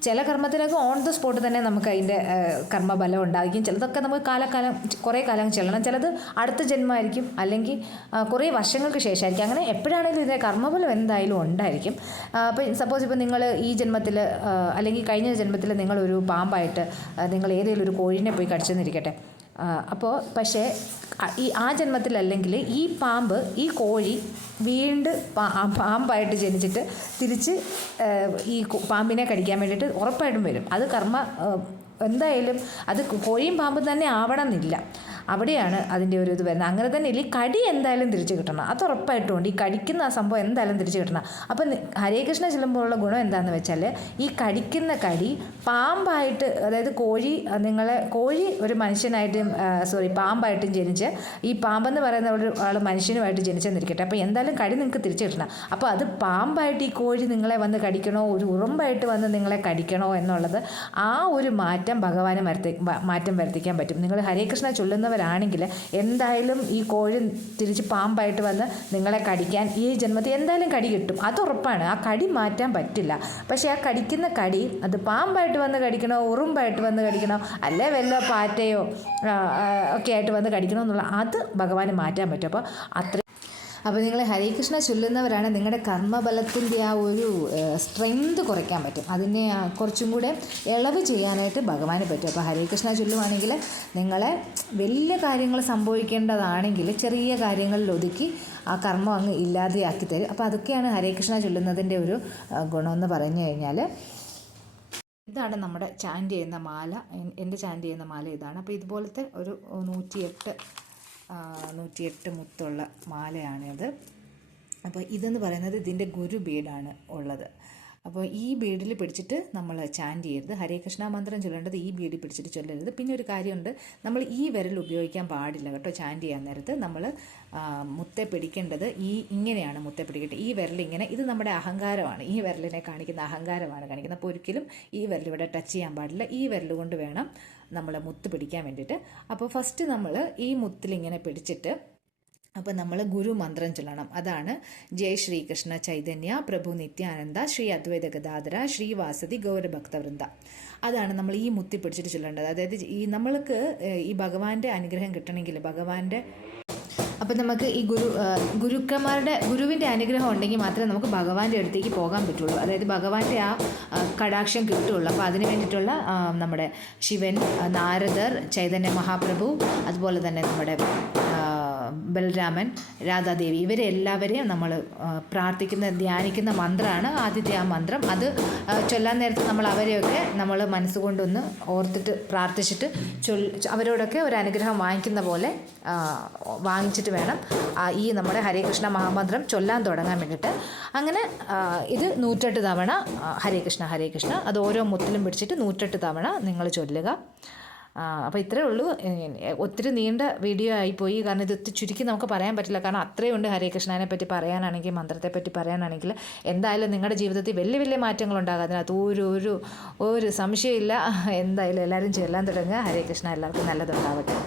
ചില കർമ്മത്തിനൊക്കെ ഓൺ ദ സ്പോട്ട് തന്നെ നമുക്ക് അതിൻ്റെ കർമ്മബലം ഉണ്ടായിരിക്കും. ചിലതൊക്കെ നമുക്ക് കുറേ കാലം ചെല്ലണം. ചിലത് അടുത്ത ജന്മമായിരിക്കും, അല്ലെങ്കിൽ കുറേ വർഷങ്ങൾക്ക് ശേഷമായിരിക്കും. അങ്ങനെ എപ്പോഴാണെങ്കിലും ഇതിൻ്റെ കർമ്മബലം എന്തായാലും ഉണ്ടായിരിക്കും. അപ്പോൾ സപ്പോസ് ഇപ്പോൾ നിങ്ങൾ ഈ ജന്മത്തിൽ അല്ലെങ്കിൽ കഴിഞ്ഞ ജന്മത്തിൽ നിങ്ങളൊരു പാമ്പായിട്ട് നിങ്ങൾ ഏതെങ്കിലും ഒരു കോഴിനെ പോയി കടിച്ചെന്നിരിക്കട്ടെ. അപ്പോൾ പക്ഷേ ആ ജന്മത്തിലല്ലെങ്കിൽ ഈ കോഴി വീണ്ടും പാമ്പായിട്ട് ജനിച്ചിട്ട് തിരിച്ച് ഈ പാമ്പിനെ കടിക്കാൻ വേണ്ടിയിട്ട് ഉറപ്പായിട്ടും വരും. അത് എന്തായാലും അത് കോഴിയും പാമ്പും തന്നെ ആവണമെന്നില്ല. അവിടെയാണ് അതിൻ്റെ ഒരു ഇത് വരുന്നത്. അങ്ങനെ തന്നെ ഈ കടി എന്തായാലും തിരിച്ച് കിട്ടണം, അത് ഉറപ്പായിട്ടുമുണ്ട്. ഈ കടിക്കുന്ന ആ സംഭവം എന്തായാലും തിരിച്ച് കിട്ടണം. അപ്പം ഹരേ കൃഷ്ണ ചെല്ലുമ്പോഴുള്ള ഗുണം എന്താണെന്ന് വെച്ചാൽ, ഈ കടിക്കുന്ന കടി പാമ്പായിട്ട്, അതായത് കോഴി ഒരു മനുഷ്യനായിട്ടും പാമ്പായിട്ടും ജനിച്ച്, ഈ പാമ്പെന്ന് പറയുന്ന ഒരു ആൾ മനുഷ്യനുമായിട്ട് ജനിച്ചെന്നിരിക്കട്ടെ. അപ്പോൾ എന്തായാലും കടി നിങ്ങൾക്ക് തിരിച്ച് കിട്ടണം. അപ്പോൾ അത് പാമ്പായിട്ട് ഈ കോഴി നിങ്ങളെ വന്ന് കടിക്കണോ, ഒരു ഉറുമ്പായിട്ട് വന്ന് നിങ്ങളെ കടിക്കണോ എന്നുള്ളത് ആ ഒരു മാറ്റം ഭഗവാന് മാറ്റം വരുത്തിക്കാൻ പറ്റും. നിങ്ങൾ ഹരേ കൃഷ്ണ ചൊല്ലുന്നവരാണെങ്കിൽ എന്തായാലും ഈ കോഴി തിരിച്ച് പാമ്പായിട്ട് വന്ന് നിങ്ങളെ കടിക്കാൻ ഈ ജന്മത്തിൽ എന്തായാലും കടി കിട്ടും, അത് ഉറപ്പാണ്. ആ കടി മാറ്റാൻ പറ്റില്ല. പക്ഷേ ആ കടിക്കുന്ന കടി അത് പാമ്പായിട്ട് വന്ന് കടിക്കണോ, ഉറുമ്പായിട്ട് വന്ന് കടിക്കണോ, അല്ലെ വല്ല പാറ്റയോ ഒക്കെ ആയിട്ട് വന്ന് കടിക്കണോ എന്നുള്ള അത് ഭഗവാന് മാറ്റാൻ പറ്റും. അപ്പോൾ നിങ്ങൾ ഹരേ കൃഷ്ണ ചൊല്ലുന്നവരാണ്, നിങ്ങളുടെ കർമ്മബലത്തിൻ്റെ ആ ഒരു സ്ട്രെങ്ത് കുറയ്ക്കാൻ പറ്റും. അതിനെ കുറച്ചും കൂടെ ഇളവ് ചെയ്യാനായിട്ട് ഭഗവാന് പറ്റും. അപ്പോൾ ഹരേ കൃഷ്ണ ചൊല്ലുവാണെങ്കിൽ നിങ്ങളെ വലിയ കാര്യങ്ങൾ സംഭവിക്കേണ്ടതാണെങ്കിൽ ചെറിയ കാര്യങ്ങളിൽ ഒതുക്കി ആ കർമ്മം അങ്ങ് ഇല്ലാതെയാക്കി തരും. അപ്പോൾ അതൊക്കെയാണ് ഹരേ കൃഷ്ണ ചൊല്ലുന്നതിൻ്റെ ഒരു ഗുണമെന്ന് പറഞ്ഞു കഴിഞ്ഞാൽ. ഇതാണ് നമ്മുടെ ചാൻറ്റ് ചെയ്യുന്ന മാല. എൻ്റെ ചാൻറ്റ് ചെയ്യുന്ന മാല ഇതാണ്. അപ്പോൾ ഇതുപോലത്തെ ഒരു 108 മുത്തുള്ള മാലയാണിത്. അപ്പോൾ ഇതെന്ന് പറയുന്നത് ഇതിൻ്റെ ഗുരു ബീഡാണ് ഉള്ളത്. അപ്പോൾ ഈ ബീഡിൽ പിടിച്ചിട്ട് നമ്മൾ ചാൻറ്റ് ചെയ്യരുത്. ഹരേ കൃഷ്ണ മന്ത്രം ചൊല്ലേണ്ടത് ഈ ബീഡിൽ പിടിച്ചിട്ട് ചൊല്ലരുത്. പിന്നെ ഒരു കാര്യമുണ്ട്, നമ്മൾ ഈ വിരൽ ഉപയോഗിക്കാൻ പാടില്ല കേട്ടോ. ചാൻറ്റ് ചെയ്യാൻ നേരത്ത് നമ്മൾ മുത്തെ പിടിക്കേണ്ടത് ഇങ്ങനെയാണ് മുത്തെ പിടിക്കേണ്ടത്. ഈ വിരലിങ്ങനെ, ഇത് നമ്മുടെ അഹങ്കാരമാണ്, ഈ വിരലിനെ കാണിക്കുന്ന അഹങ്കാരമാണ് കാണിക്കുന്നത്. അപ്പോൾ ഒരിക്കലും ഈ വിരൽ ഇവിടെ ടച്ച് ചെയ്യാൻ പാടില്ല. ഈ വിരൽ കൊണ്ട് വേണം നമ്മൾ മുത്ത് പിടിക്കാൻ വേണ്ടിയിട്ട്. അപ്പോൾ ഫസ്റ്റ് നമ്മൾ ഈ മുത്തിലിങ്ങനെ പിടിച്ചിട്ട് അപ്പോൾ നമ്മൾ ഗുരു മന്ത്രം ചൊല്ലണം. അതാണ് ജയ് ശ്രീകൃഷ്ണ ചൈതന്യ പ്രഭു നിത്യാനന്ദ ശ്രീ അദ്വൈത ഗദാധര ശ്രീവാസതി ഗൗരഭക്തവൃന്ദ. അതാണ് നമ്മൾ ഈ മുത്തി പിടിച്ചിട്ട് ചൊല്ലേണ്ടത്. അതായത് ഈ നമ്മൾക്ക് ഈ ഭഗവാന്റെ അനുഗ്രഹം കിട്ടണമെങ്കിൽ ഭഗവാന്റെ അപ്പം നമുക്ക് ഈ ഗുരുവിൻ്റെ അനുഗ്രഹം ഉണ്ടെങ്കിൽ മാത്രമേ നമുക്ക് ഭഗവാന്റെ അടുത്തേക്ക് പോകാൻ പറ്റുള്ളൂ. അതായത് ഭഗവാന്റെ ആ കടാക്ഷം കിട്ടുള്ളൂ. അപ്പോൾ അതിന് വേണ്ടിയിട്ടുള്ള നമ്മുടെ ശിവൻ, നാരദർ, ചൈതന്യ മഹാപ്രഭു, അതുപോലെ തന്നെ നമ്മുടെ ബലരാമൻ, രാധാദേവി, ഇവരെല്ലാവരെയും നമ്മൾ പ്രാർത്ഥിക്കുന്ന ധ്യാനിക്കുന്ന മന്ത്രമാണ് ആദ്യത്തെ ആ മന്ത്രം. അത് ചൊല്ലാൻ നേരത്ത് നമ്മൾ അവരെയൊക്കെ നമ്മൾ മനസ്സുകൊണ്ടൊന്ന് ഓർത്തിട്ട് പ്രാർത്ഥിച്ചിട്ട് അവരോടൊക്കെ ഒരു അനുഗ്രഹം വാങ്ങിക്കുന്ന പോലെ വാങ്ങിച്ചിട്ട് വേണം ഈ നമ്മുടെ ഹരേ കൃഷ്ണ മഹാമന്ത്രം ചൊല്ലാൻ തുടങ്ങാൻ വേണ്ടിയിട്ട്. അങ്ങനെ ഇത് 108 തവണ ഹരേ കൃഷ്ണ ഹരേ കൃഷ്ണ, അത് ഓരോ മുത്തിലും പിടിച്ചിട്ട് 108 തവണ നിങ്ങൾ ചൊല്ലുക. അപ്പോൾ ഇത്രയേ ഉള്ളൂ. ഒത്തിരി നീണ്ട വീഡിയോ ആയിപ്പോയി, കാരണം ഇത് ചുരുക്കി നമുക്ക് പറയാൻ പറ്റില്ല, കാരണം അത്രയും ഉണ്ട് ഹരേ കൃഷ്ണനെ പറ്റി പറയാനാണെങ്കിൽ, മന്ത്രത്തെ പറ്റി പറയാനാണെങ്കിൽ. എന്തായാലും നിങ്ങളുടെ ജീവിതത്തിൽ വലിയ വലിയ മാറ്റങ്ങൾ ഉണ്ടാകും, അതിനകത്ത് ഒരു സംശയമില്ല. എന്തായാലും എല്ലാവരും ചൊല്ലാൻ തുടങ്ങുക. ഹരേ കൃഷ്ണ, എല്ലാവർക്കും നല്ലതുണ്ടാവട്ടെ.